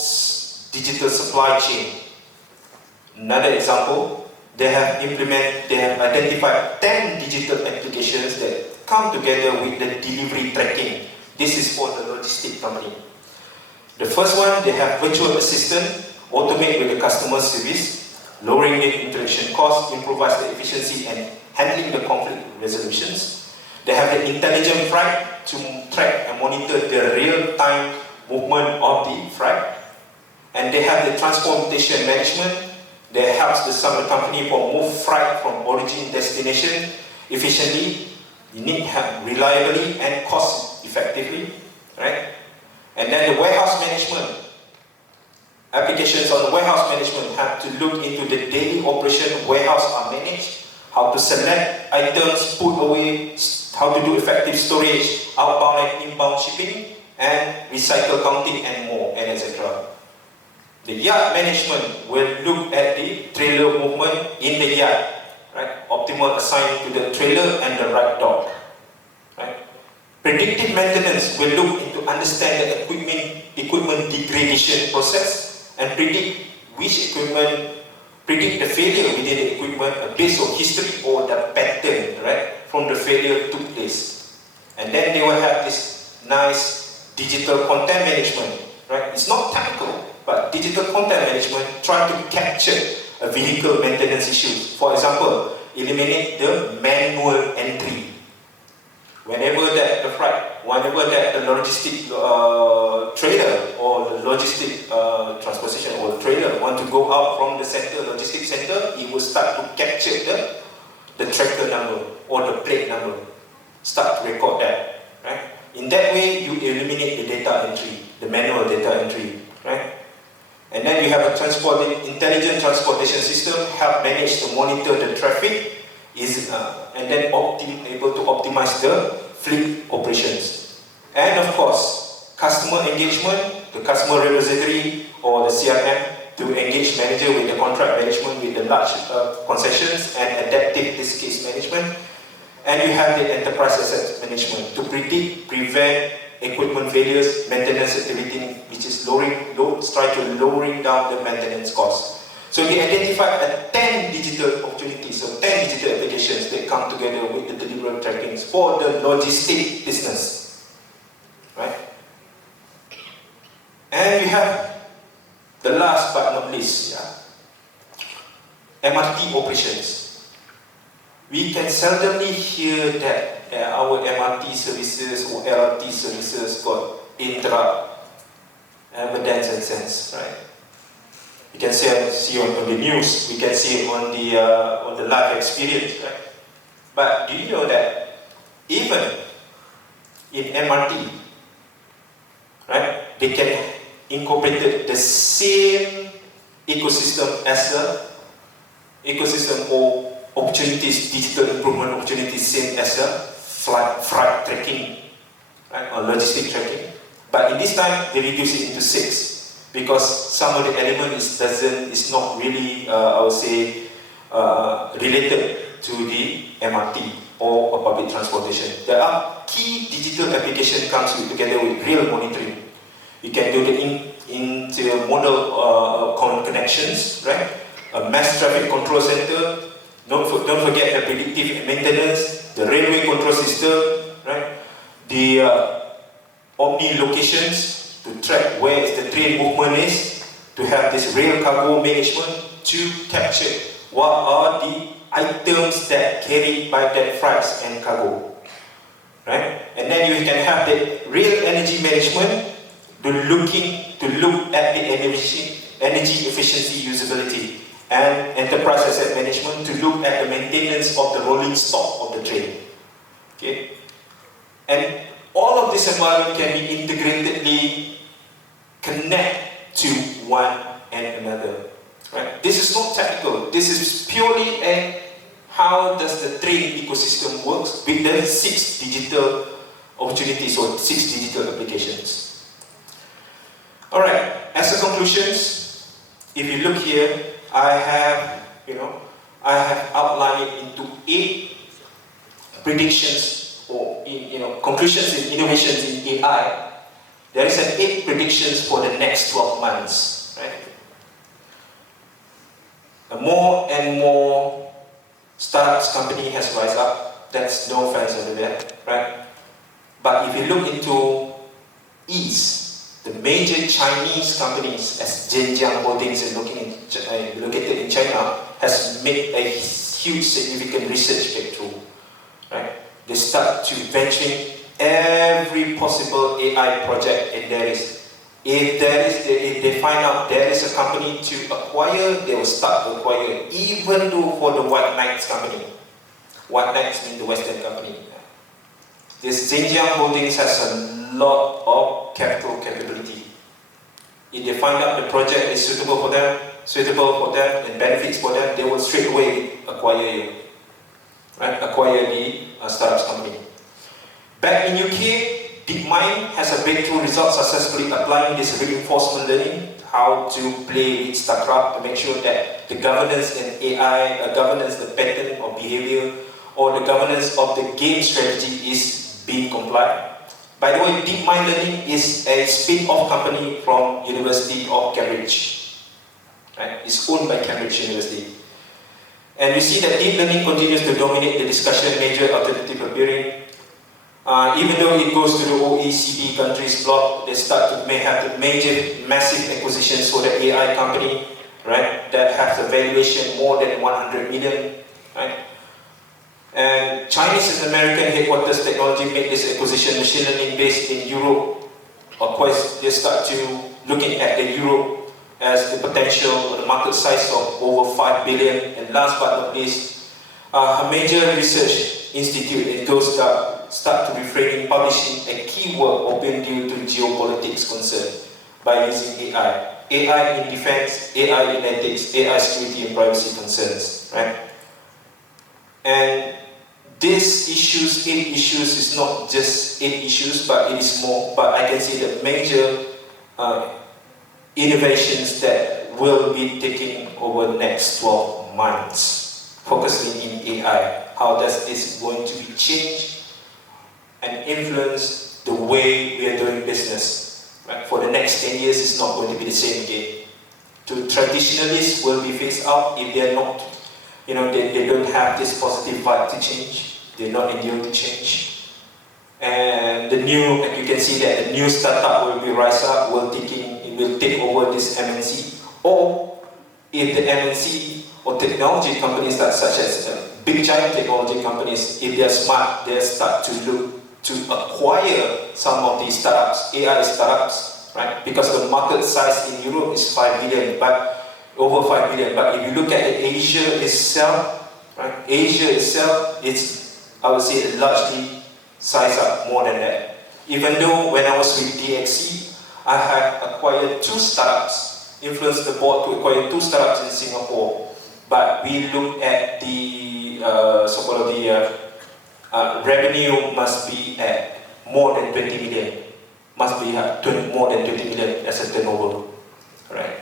digital supply chain. Another example, they have identified 10 digital applications that come together with the delivery tracking. This is for the logistic company. The first one, they have virtual assistant, automate with the customer service, lowering the interaction cost, improvise the efficiency and handling the conflict resolutions. They have the intelligent freight to track and monitor the real-time movement of the freight. And they have the transportation management that helps the company for move freight from origin destination efficiently, reliably and cost effectively, right? And then the warehouse management. Applications on the warehouse management have to look into the daily operation warehouse are managed, how to select items, put away, how to do effective storage, outbound and inbound shipping, and recycle counting and more, and etc. The yard management will look at the trailer movement in the yard, right? Optimal assign to the trailer and the right dock, right? Predictive maintenance will look into understand the equipment degradation process and predict which equipment, predict the failure within the equipment based on history or the pattern, right? From the failure took place. And then they will have this nice digital content management, right? It's not technical, but digital content management try to capture a vehicle maintenance issue. For example, eliminate the manual entry. Whenever that the logistic trailer or the logistic transportation or trailer want to go out from the center, logistic center, it will start to capture the tracker number or the plate number. Start to record that, right? In that way, you eliminate the data entry, the manual data entry, right? And then you have a intelligent transportation system, help manage to monitor the traffic, and then able to optimize the fleet operations. And of course, customer engagement, the customer repository or the CRM to engage manager with the contract management with the large concessions and adaptive test case management. And you have the enterprise asset management to predict, prevent equipment failures, maintenance activity, which is lowering down the maintenance cost. So they identified 10 digital opportunities, so 10 digital applications that come together with the delivery trackings for the logistic business, right? And we have the last but not least, MRT operations. We can seldomly hear that our MRT services or LRT services got interrupt, evidence and sense, right? You can see on the news, we can see it on the live experience, right? But do you know that even in MRT, right, they can incorporate the same ecosystem as the ecosystem or opportunities, digital improvement opportunities, same as the freight tracking, right, or logistic tracking. But in this time, they reduce it into 6. Because some of the elements is not really, I would say, related to the MRT or public transportation. There are key digital application comes together with real monitoring. You can do the intermodal connections, right? A mass traffic control center. Don't forget the predictive maintenance, the railway control system, right? The omni locations, to track where the train movement is, to have this rail cargo management to capture what are the items that carried by that freights and cargo, right? And then you can have the real energy management to look at the energy efficiency usability, and enterprise asset management to look at the maintenance of the rolling stock of the train. Okay, and all of this environment can be integratedly connect to one and another. Right? This is not technical. This is purely how does the train ecosystem works with the 6 digital opportunities or 6 digital applications. All right. As a conclusions, if you look here, I have outlined it into 8 predictions or conclusions in innovations in AI. There is an 8 predictions for the next 12 months, right? More and more startups company has rise up. That's no offense over there, right? But if you look into East, the major Chinese companies, as Zhenjiang Holdings is located in China, has made a huge significant research breakthrough, right? They start to venturing every possible AI project, and if they find out there is a company to acquire, they will start to acquire, even though for the White Knights company. White Knights mean the Western company. This Zhenjiang Holdings has a lot of capital capability. If they find out the project is suitable for them and benefits for them, they will straight away acquire you. Right? Acquire the startups company. Back in UK, DeepMind has a breakthrough result successfully applying this reinforcement learning, how to play with StarCraft to make sure that the governance in AI, governance, the pattern of behavior, or the governance of the game strategy is being complied. By the way, DeepMind Learning is a spin-off company from University of Cambridge. Right? It's owned by Cambridge University. And we see that deep learning continues to dominate the discussion, major alternative appearing. Even though it goes to the OECD countries block, they start to have the major, massive acquisitions for the AI company, right? That has a valuation more than 100 million, right? And Chinese and American headquarters technology made this acquisition, machine learning based in Europe. Of course, they start to looking at the Europe as the potential or the market size of over 5 billion. And last but not least, a major research institute in those that start to refraining publishing a key work open due to geopolitics concern by using AI. AI in defense, AI in ethics, AI security and privacy concerns, right? And these issues, 8 issues, is not just 8 issues, but it is more. But I can see the major innovations that will be taking over the next 12 months, focusing in AI. How does this going to be changed and influence the way we are doing business? Right? For the next 10 years, it's not going to be the same again. The traditionalists will be phased out if they are not, they don't have this positive vibe to change. They're not endured to change. And the new, and you can see that the new startup will be rise up, will take over this MNC. Or if the MNC or technology companies such as big giant technology companies, if they're smart, they start to look to acquire some of these startups, AI startups, right? Because the market size in Europe is 5 billion, but over 5 billion. But if you look at Asia itself, right? Asia itself, it's, I would say, largely sized up more than that. Even though when I was with DXC, I had acquired 2 startups, influenced the board to acquire 2 startups in Singapore. But we look at the so-called revenue must be at more than 20 million. Must be more than 20 million as a turnover, right?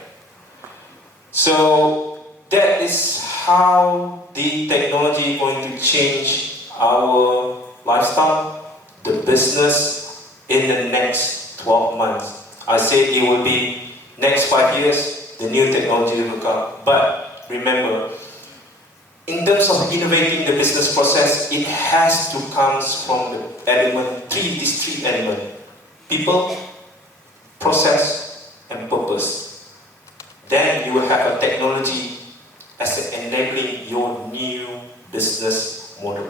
So that is how the technology is going to change our lifestyle, the business in the next 12 months. I said it will be next 5 years, the new technology will come. But remember, in terms of innovating the business process, it has to come from the these three elements: people, process, and purpose. Then you will have a technology as enabling your new business model.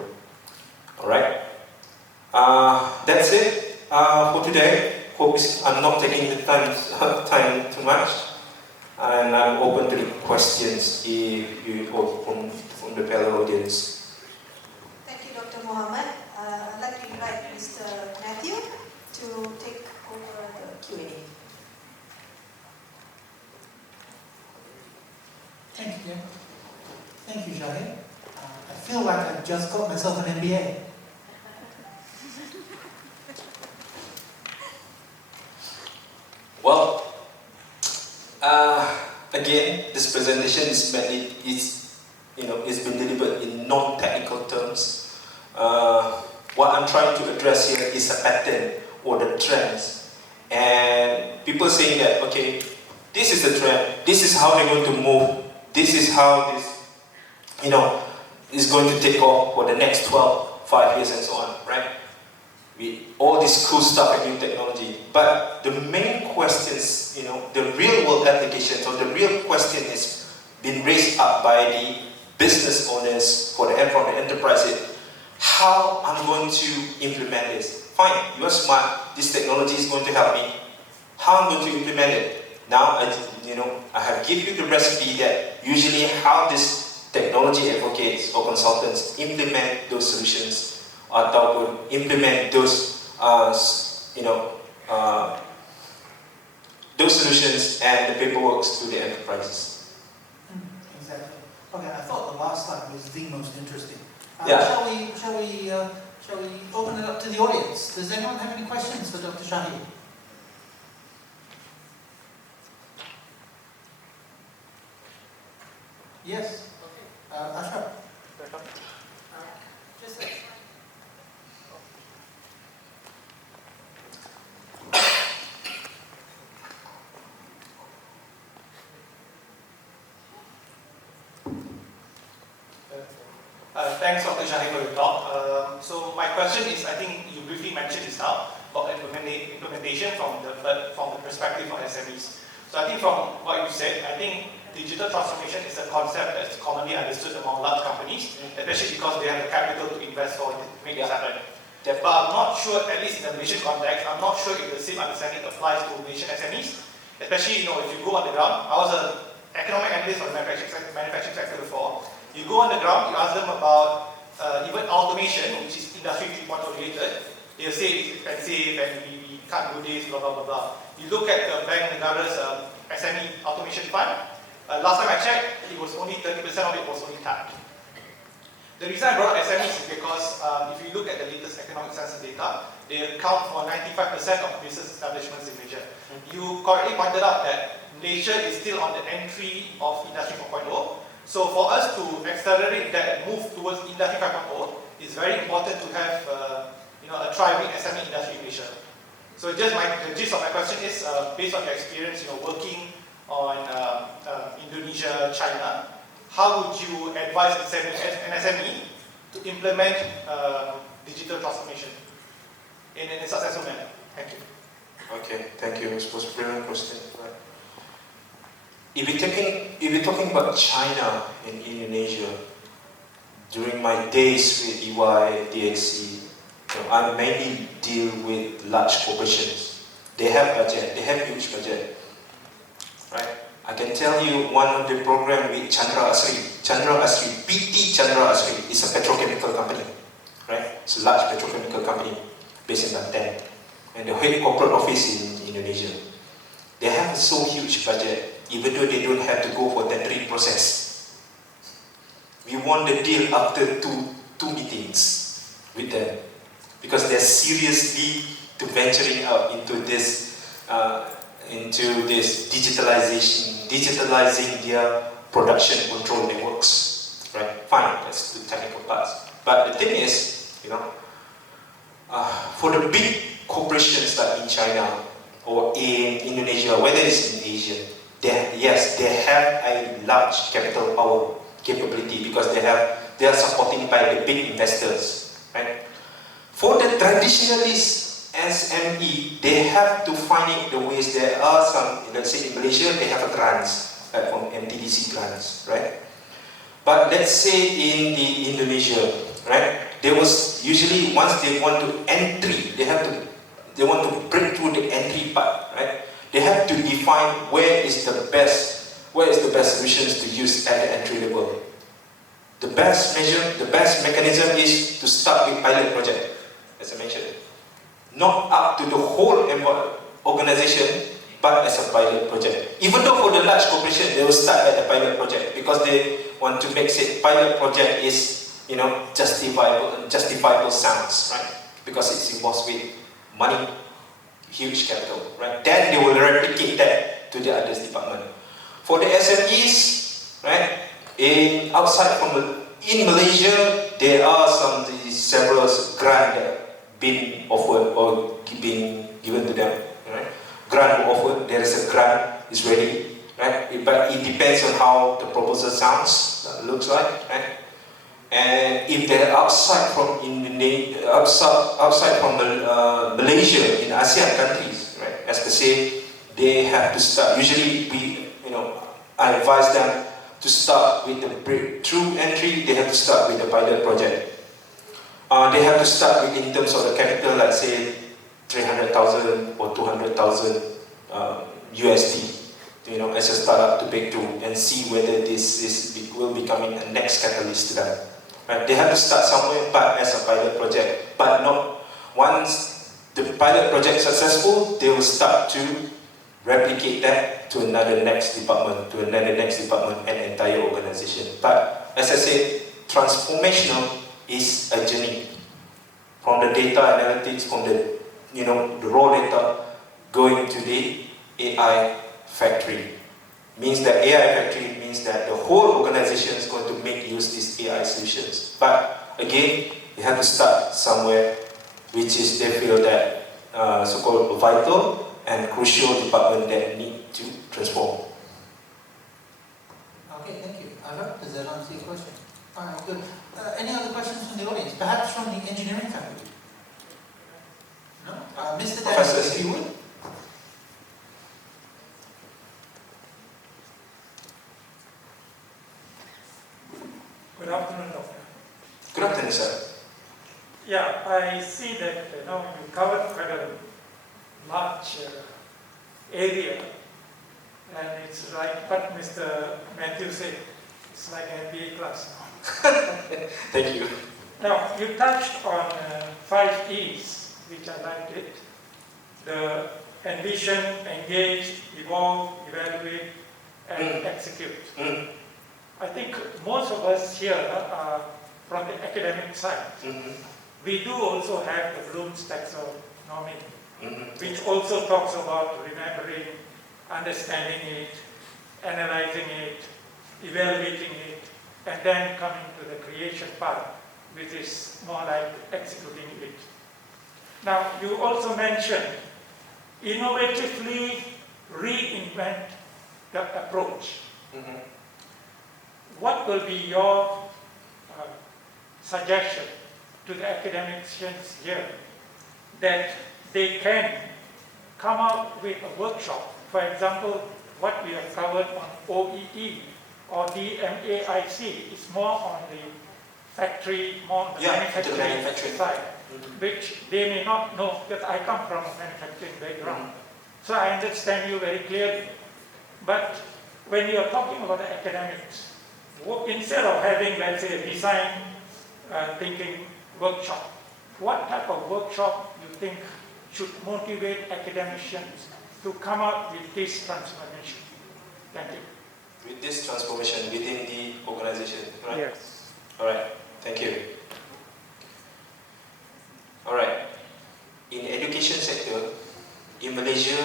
Alright? That's it for today. Hope I'm not taking the time too much. And I'm open to the questions if you hope from the fellow audience. Thank you, Dr. Mohammad. I'd like to invite Mr. Matthew to take over the Q&A. Thank you, Jim. Thank you, Shahir. I feel like I just got myself an MBA. Well, again, this presentation is mainly it's been delivered in non-technical terms. What I'm trying to address here is a pattern or the trends, and people saying that okay, this is the trend, this is how they're going to move, this is how this is going to take off for the next 12, 5 years and so on, right? All this cool stuff and new technology. But the main questions, the real world applications, or the real question is been raised up by the business owners from the enterprise. How I'm going to implement this? Fine, you are smart. This technology is going to help me. How I'm going to implement it? Now, I have given you the recipe that usually how this technology advocates or consultants implement those solutions, or implement those, those solutions and the paperwork to the enterprises. Exactly. Okay, I thought the last slide was the most interesting. Yeah. Shall we open it up to the audience? Does anyone have any questions for Dr. Shahir? Yes. Okay. Ashraf. Just a Thanks, Dr. Shahir, for the talk. So my question is, I think you briefly mentioned this now, about implementation from the perspective of SMEs. So I think from what you said, I think digital transformation is a concept that's commonly understood among large companies, especially because they have the capital to invest or to make this happen. But I'm not sure, at least in the Malaysian context, I'm not sure if the same understanding applies to Malaysian SMEs, especially if you go on the ground. I was an economic analyst for the manufacturing sector before. You go on the ground, you ask them about even automation, which is industry 3.0 related. They'll say it's expensive and we can't do this, blah, blah, blah, blah. You look at the Bank Negara's SME automation fund. Last time I checked, it was only 30% of it was only tapped. The reason I brought up SMEs is because if you look at the latest economic census data, they account for 95% of business establishments in Malaysia. You correctly pointed out that Malaysia is still on the entry of Industry 4.0. So for us to accelerate that move towards Industry 5.0, it's very important to have a thriving SME industry in Malaysia. So the gist of my question is, based on your experience working on Indonesia, China, how would you advise an SME to implement digital transformation in a successful manner? Thank you. Okay, thank you. It was a brilliant question. Right. If we're talking about China and Indonesia, during my days with EY, DXC, I mainly deal with large corporations. They have budget, they have huge budget. Right? I can tell you one of the program with Chandra Asri, PT Chandra Asri is a petrochemical company. Right? It's a large petrochemical company based in Banten. And the head corporate office in Indonesia. They have so huge budget, even though they don't have to go for tendering process. We won the deal after two meetings with them, because they're seriously venturing out into this digitalizing their production control networks. Right? Fine, that's the technical parts. But the thing is, for the big corporations like in China or in Indonesia, whether it's in Asia, they have a large capital power capability because they are supported by the big investors. Right? For the traditionalist SME, they have to find it the ways. There are some, let's say in Malaysia, they have a grants, like from MTDC grants, right? But let's say in the Indonesia, right? There was usually once they want to entry, they want to break through the entry part, right? They have to define where is the best solutions to use at the entry level. The best mechanism is to start with pilot project, as I mentioned. Not up to the whole organization, but as a pilot project. Even though for the large corporation, they will start at the pilot project because they want to make it pilot project is justifiable sounds, right? Because it involves with money, huge capital, right? Then they will replicate that to the others department. For the SMEs, right? In Malaysia, there are several grants that been offered or being given to them. Right? Grant offered, there is a grant, is ready, right? But it depends on how the proposal looks like, right? And if they're outside from Indonesia, outside from Malaysia in ASEAN countries, right? As per se, they have to start. Usually, I advise them to start with the breakthrough entry. They have to start with the pilot project. They have to start with, in terms of the capital, like say 300,000 or 200,000 USD. As a startup to break through and see whether this will become a next catalyst to them. Right? They have to start somewhere, but as a pilot project. But not once the pilot project is successful, they will start to replicate that to another next department, and entire organization. But as I said, transformational is a journey from the data analytics, from the raw data, going to the AI factory. Means that AI factory means that the whole organization is going to make use of these AI solutions. But again, you have to start somewhere, which is they feel that so-called vital and crucial department that need to transform. Okay, thank you. Alright, does that answer your question? Alright, good. Any other questions from the audience? Perhaps from the engineering faculty? No? Mr. Daniel, if you would. Good afternoon, Doctor. Good afternoon, sir. Yeah, I see that you covered quite a large area, and it's like what Mr. Matthew said. It's like an MBA class now. Thank you. Now, you touched on 5 E's, which I liked it. The envision, engage, evolve, evaluate, and execute. I think most of us here are from the academic side. We do also have the Bloom's taxonomy, which also talks about remembering, understanding it, analyzing it, evaluating it, and then coming to the creation part, which is more like executing it. Now, you also mentioned innovatively reinvent the approach. What will be your suggestion to the academicians here that they can come out with a workshop? For example, what we have covered on OEE or DMAIC is more on the factory, more on the manufacturing side, which they may not know, because I come from a manufacturing background. So I understand you very clearly. But when you are talking about the academics, instead of having, let's say, a design thinking workshop, what type of workshop you think should motivate academicians to come up with this transformation? Thank you. With this transformation within the organization, right? Yes. All right. Thank you. All right. In the education sector, in Malaysia,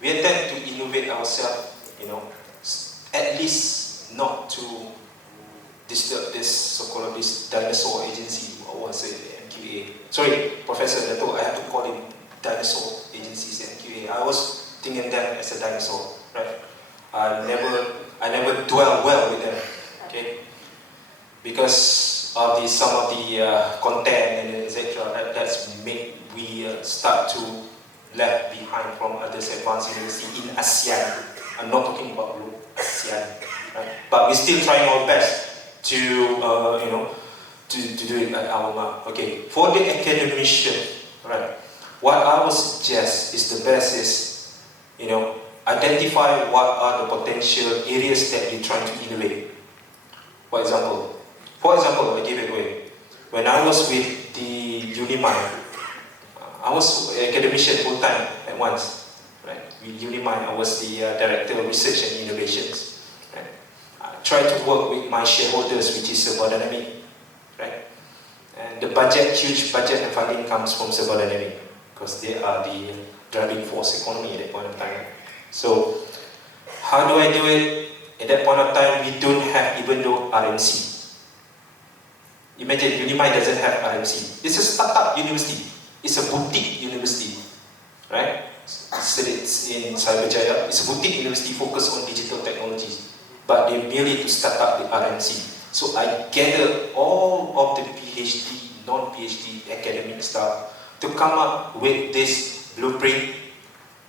we tend to innovate ourselves, at least not to disturb this so-called this dinosaur agency, or was it MQA? Sorry, Professor Dato, I have to call him dinosaur agencies, MQA. I was thinking them as a dinosaur, right? I never dwell well with them, okay? Because of some of the content and etc. That's made we start to left behind from others advanced university in ASEAN. I'm not talking about ASEAN, right? But we're still trying our best to do it at our mark. Okay, for the academician, right? What I would suggest is the best is, identify what are the potential areas that you're trying to innovate. For example, I give it away. When I was with the Unimine, I was an academician full time at once, right? With Unimine, I was the Director of Research and Innovations. Right? I tried to work with my shareholders, which is Dynamic, right? And the huge budget and funding comes from Dynamic, because they are the driving force economy at that point of time. So, how do I do it? At that point of time, we don't have even though RMC. Imagine Unimine doesn't have RMC. It's a startup university. It's a boutique university, right? It's in Cyberjaya. It's a boutique university focused on digital technologies, but they merely to start up the RMC. So I gathered all of the PhD non-PhD academic staff to come up with this blueprint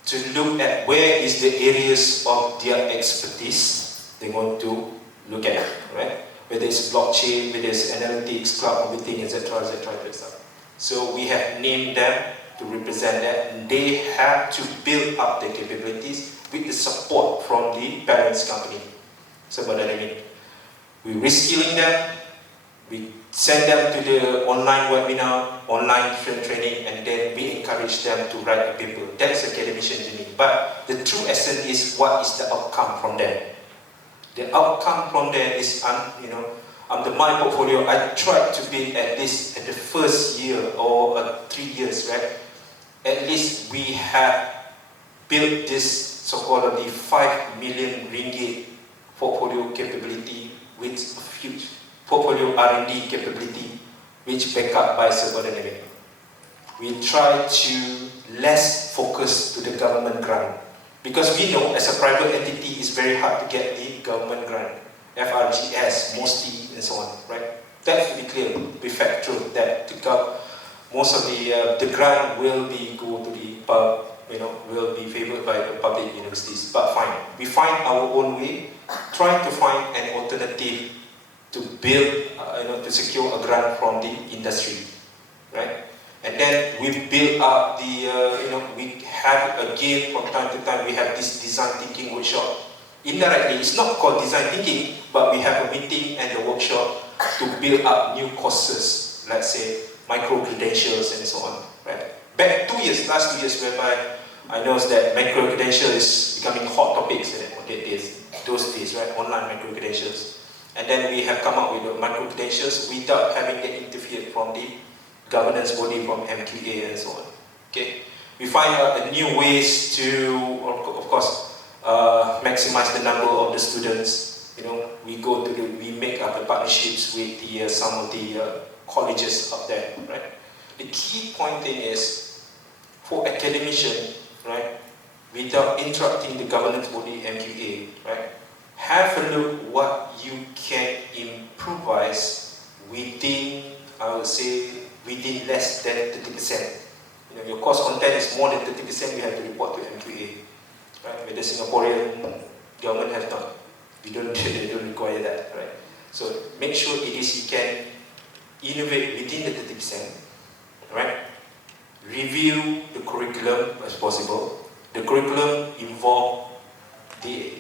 to look at where is the areas of their expertise they want to look at, right? Whether it's blockchain, whether it's analytics, cloud computing, etc., etc. So we have named them to represent that, and they have to build up their capabilities with the support from the parents company. So what I mean, we reskilling them, we send them to the online webinar, online training, and then we encourage them to write a paper. That's academician journey. But the true essence is what is the outcome from there. The outcome from there is, under my portfolio, I tried to be at least at the first year or 3 years, right? At least we have built this so-called the 5 million ringgit portfolio capability with a huge portfolio R&D capability, which backed up by subordinate. We try to less focus to the government grant, because we know as a private entity it's very hard to get the government grant, FRGS, mostly, and so on, right? That's to be clear, be factual that most of the grant will be go to the will be favored by the public universities. But fine, we find our own way, trying to find an alternative to build, to secure a grant from the industry, right? And then we build up the, we have again from time to time we have this design thinking workshop. Indirectly, it's not called design thinking, but we have a meeting and a workshop to build up new courses, let's say micro credentials and so on, right? Back last 2 years, whereby I noticed that micro credential is becoming hot topics those days, right? Online micro credentials. And then we have come up with the micro credentials without having it interfered from the governance body, from MQA and so on. Okay, we find out new ways to, of course, maximize the number of the students. We make up the partnerships with some of the colleges up there, right? The key point thing is, for academician, right, without interrupting the governance body, MQA, right, have a look what you can improvise within, I would say, within less than 30%. Your course content is more than 30%, you have to report to MQA. Right? But the Singaporean government has not. They don't require that, right? So make sure you can innovate within the 30%, right? Review the curriculum as possible. The curriculum involve the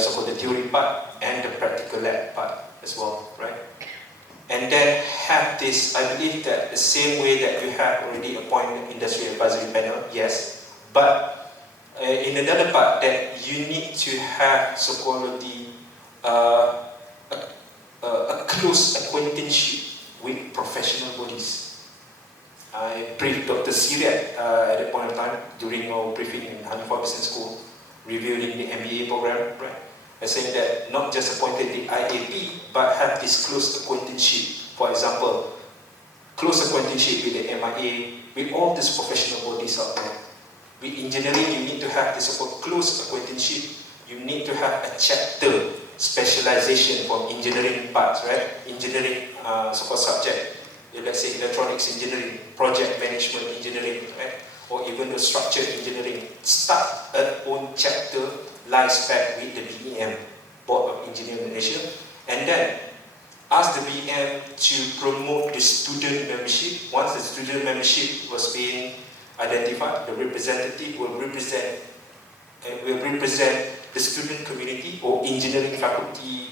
so-called the theory part and the practical lab part as well, right? And then have this, I believe that the same way that you have already appointed industry advisory panel, yes, but in another part that you need to have so-called a close acquaintanceship with professional bodies. I briefed Dr. Siriat at that point of time during our briefing in 104% school, reviewing the MBA program, right? I saying that not just appointed the IAP, but have this close acquaintanceship. For example, close acquaintanceship with the MIA, with all these professional bodies out there. With engineering, you need to have this close acquaintanceship. You need to have a chapter specialization for engineering parts, right? Engineering so-called subject. Let's say electronics engineering, project management engineering, right? Or even the structured engineering. Start an own chapter, live spec with the BEM, Board of Engineering Malaysia, and then ask the BEM to promote the student membership. Once the student membership was being identified, the representative will represent the student community or engineering faculty,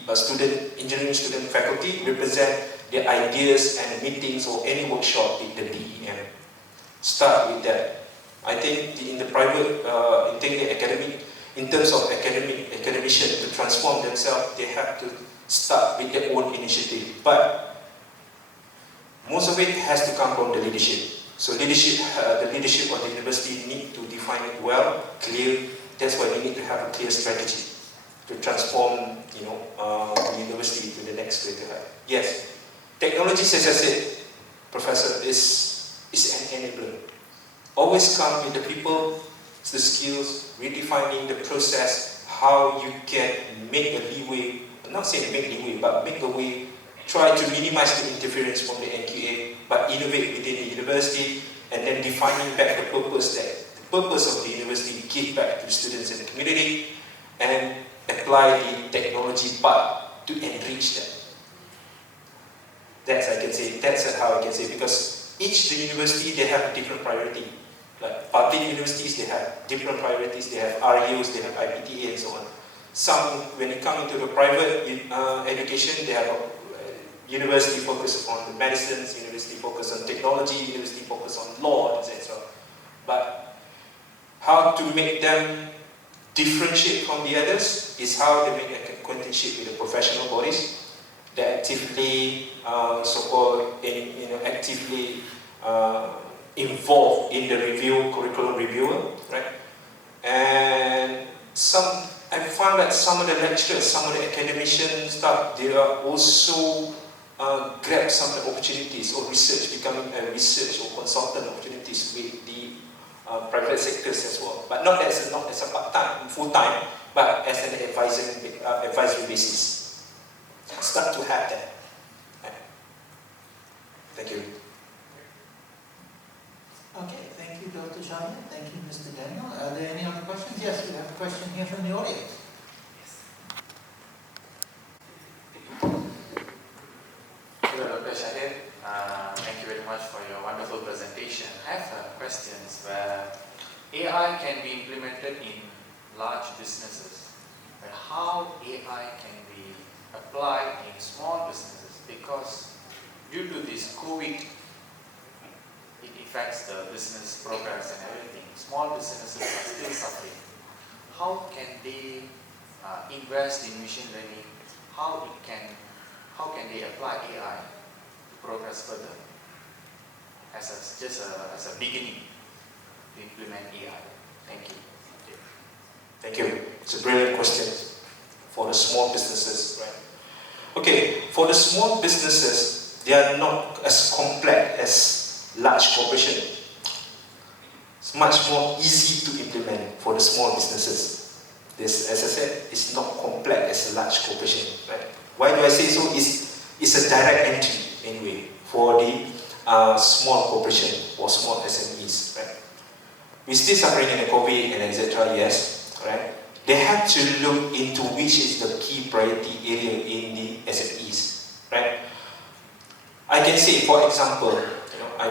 engineering student faculty, represent the ideas and meetings or any workshop with the BEM. Start with that. I think in the private, in terms of academicians to transform themselves, they have to start with their own initiative. But most of it has to come from the leadership. So the leadership of the university need to define it well, clear. That's why we need to have a clear strategy to transform, the university to the next greater height. Yes, technology, as I said, Professor, is an enabler. Always come with the people, the skills, redefining the process, how you can make a leeway, not saying make leeway, but make a way, try to minimize the interference from the NQA, but innovate within the university, and then defining back the purpose of the university, give back to the students in the community, and apply the technology part to enrich them. That's how I can say, because each the university, they have a different priority. Like public universities, they have different priorities, they have RUs, they have IPTA and so on. Some, when it comes into the private education, they have a university focus on the medicines, university focus on technology, university focus on law, etc. But how to make them differentiate from the others is how they make a acquaintanceship with the professional bodies that actively, actively involved in the curriculum reviewer, right? And I found that some of the lecturers, some of the academician staff, they are also grab some of the opportunities or research, becoming a research or consultant opportunities with the private sectors as well. But not as a part-time, full-time, but as an advisory basis. Start to have that. Thank you. Okay, thank you, Dr. Shahir. Thank you, Mr. Daniel. Are there any other questions? Yes, we have a question here from the audience. Hello, Dr. Shahir. Thank you very much for your wonderful presentation. I have questions where AI can be implemented in large businesses, but how AI can be applied in small businesses, because due to this COVID, it affects the business progress and everything. Small businesses are still suffering. How can they invest in machine learning? How can they apply AI to progress further as a beginning to implement AI? Thank you. Thank you. It's a brilliant question for the small businesses, right? Okay, for the small businesses, they are not as complex as large corporations. It's much more easy to implement for the small businesses. This, as I said, is not complex as a large corporation, right? Why do I say so? It's a direct entry anyway for the small corporation or small SMEs, right? We still suffering in the COVID and etc. Yes, right? They have to look into which is the key priority area in the SMEs, right? I can say, for example, I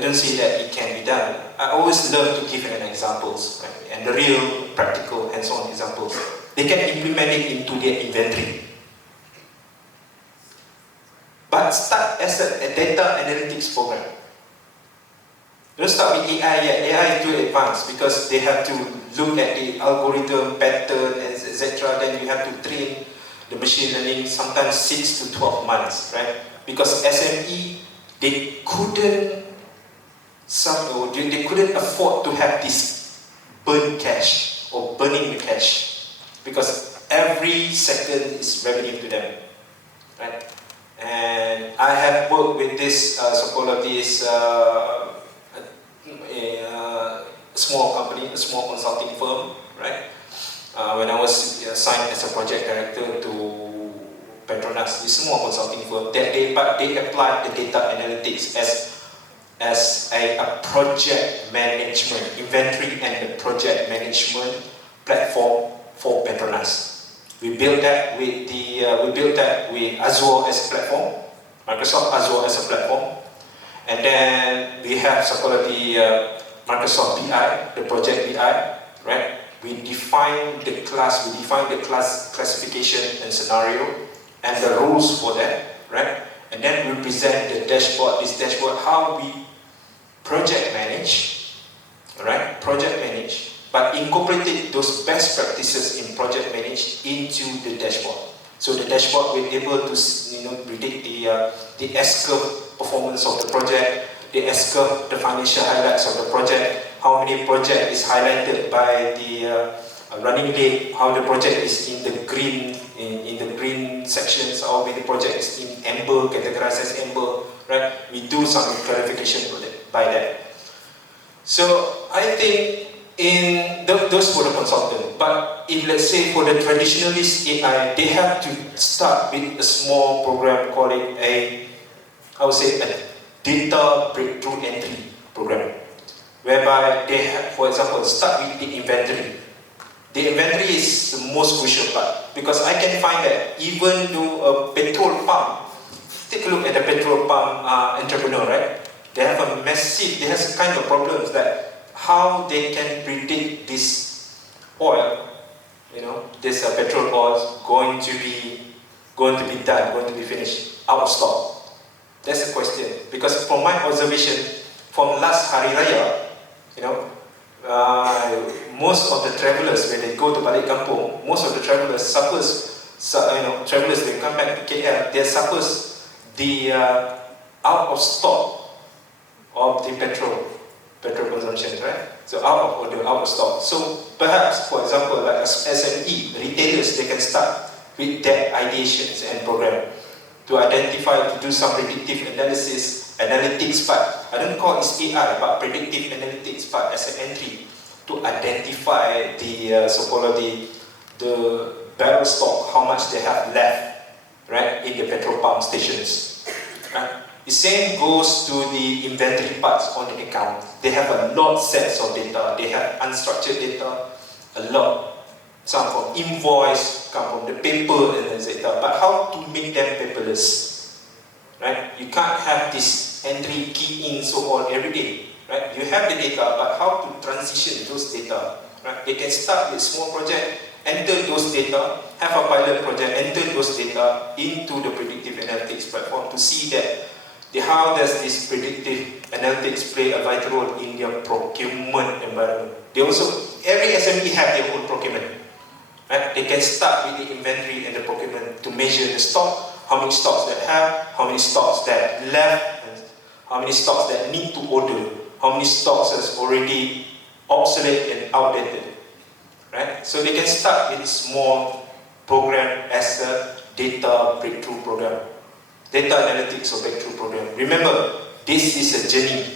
don't say that it can be done. I always love to give an examples, right? And the real practical hands-on examples. They can implement it into their inventory. But start as a data analytics program. Don't start with AI yet. AI is too advanced because they have to look at the algorithm, pattern, etc. Then you have to train the machine learning, sometimes 6 to 12 months, right? Because SME, they couldn't afford to have this burn cash or burning the cash, because every second is revenue to them, right? And I have worked with this small company, a small consulting firm, right? When I was assigned as a project director to Petronas, this small consulting firm, they applied the data analytics as a project management, inventory and the project management platform for Petronas. We built that with Azure as a platform, Microsoft Azure as a platform, and then we have the Microsoft BI, the project BI, right? We define the class classification and scenario and the rules for that, right? And then we present the dashboard, how we project manage, right? Project manage, but incorporated those best practices in project manage into the dashboard. So the dashboard will be able to predict the S-curve performance of the project, the S-curve, the financial highlights of the project, how many project is highlighted by the running late, how the project is in the green sections, how many project is in amber, categorized as amber, right? We do some clarification by that. So I think those for the consultant, but if let's say for the traditionalist AI, they have to start with a small program, call it a data breakthrough entry program, whereby they have, for example, start with the inventory. The inventory is the most crucial part, because I can find that even though a petrol pump, take a look at the petrol pump entrepreneur, right? They have a massive, they have a kind of problems that how they can predict this oil, you know, this petrol oil going to be done, going to be finished, out of stock. That's the question. Because from my observation, from last Hari Raya, you know, most of the travelers, when they go to Balik Kampung, most of the travelers suffers, travelers when come back to KL, they suffers the out of stock of the petrol consumption, right? So out of order, out of stock. So perhaps, for example, like as SME, retailers, they can start with that ideations and program to identify, to do some predictive analysis, analytics part. I don't call it AI, but predictive analytics part as an entry to identify the so-called the barrel stock, how much they have left, right, in the petrol pump stations. Right? The same goes to the inventory parts on the account. They have a lot sets of data. They have unstructured data, a lot. Some from invoice, come from the paper and etc. But how to make them paperless? Right? You can't have this entry key in so on every day. Right? You have the data, but how to transition those data? Right? They can start with small project, enter those data, have a pilot project, enter those data into the predictive analytics platform to see that how does this predictive analytics play a vital role in their procurement environment. They also, every SME have their own procurement. Right? They can start with the inventory and the procurement to measure the stock, how many stocks that have, how many stocks that left, how many stocks that need to order, how many stocks is already obsolete and outdated. Right? So they can start with a small program as a data breakthrough program. Data analytics or breakthrough program. Remember, this is a journey.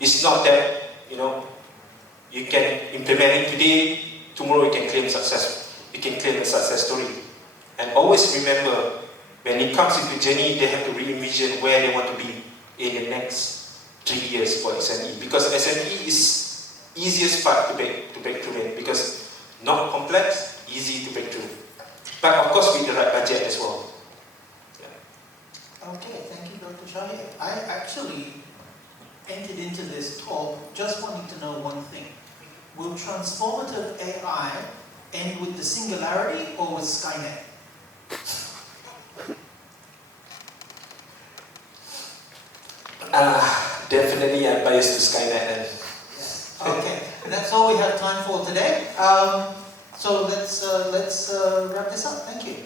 It's not that, you know, you can implement it today, tomorrow you can claim success. You can claim a success story. And always remember, when it comes into journey, they have to re-envision where they want to be in the next 3 years for SME. Because SME is easiest part to break through in, because not complex, easy to break through. But of course with the right budget as well. Okay, thank you, Dr. Shahir. I actually entered into this talk just wanting to know one thing. Will transformative AI end with the singularity or with Skynet? Definitely I'm biased to Skynet. Okay, and that's all we have time for today. So let's wrap this up. Thank you.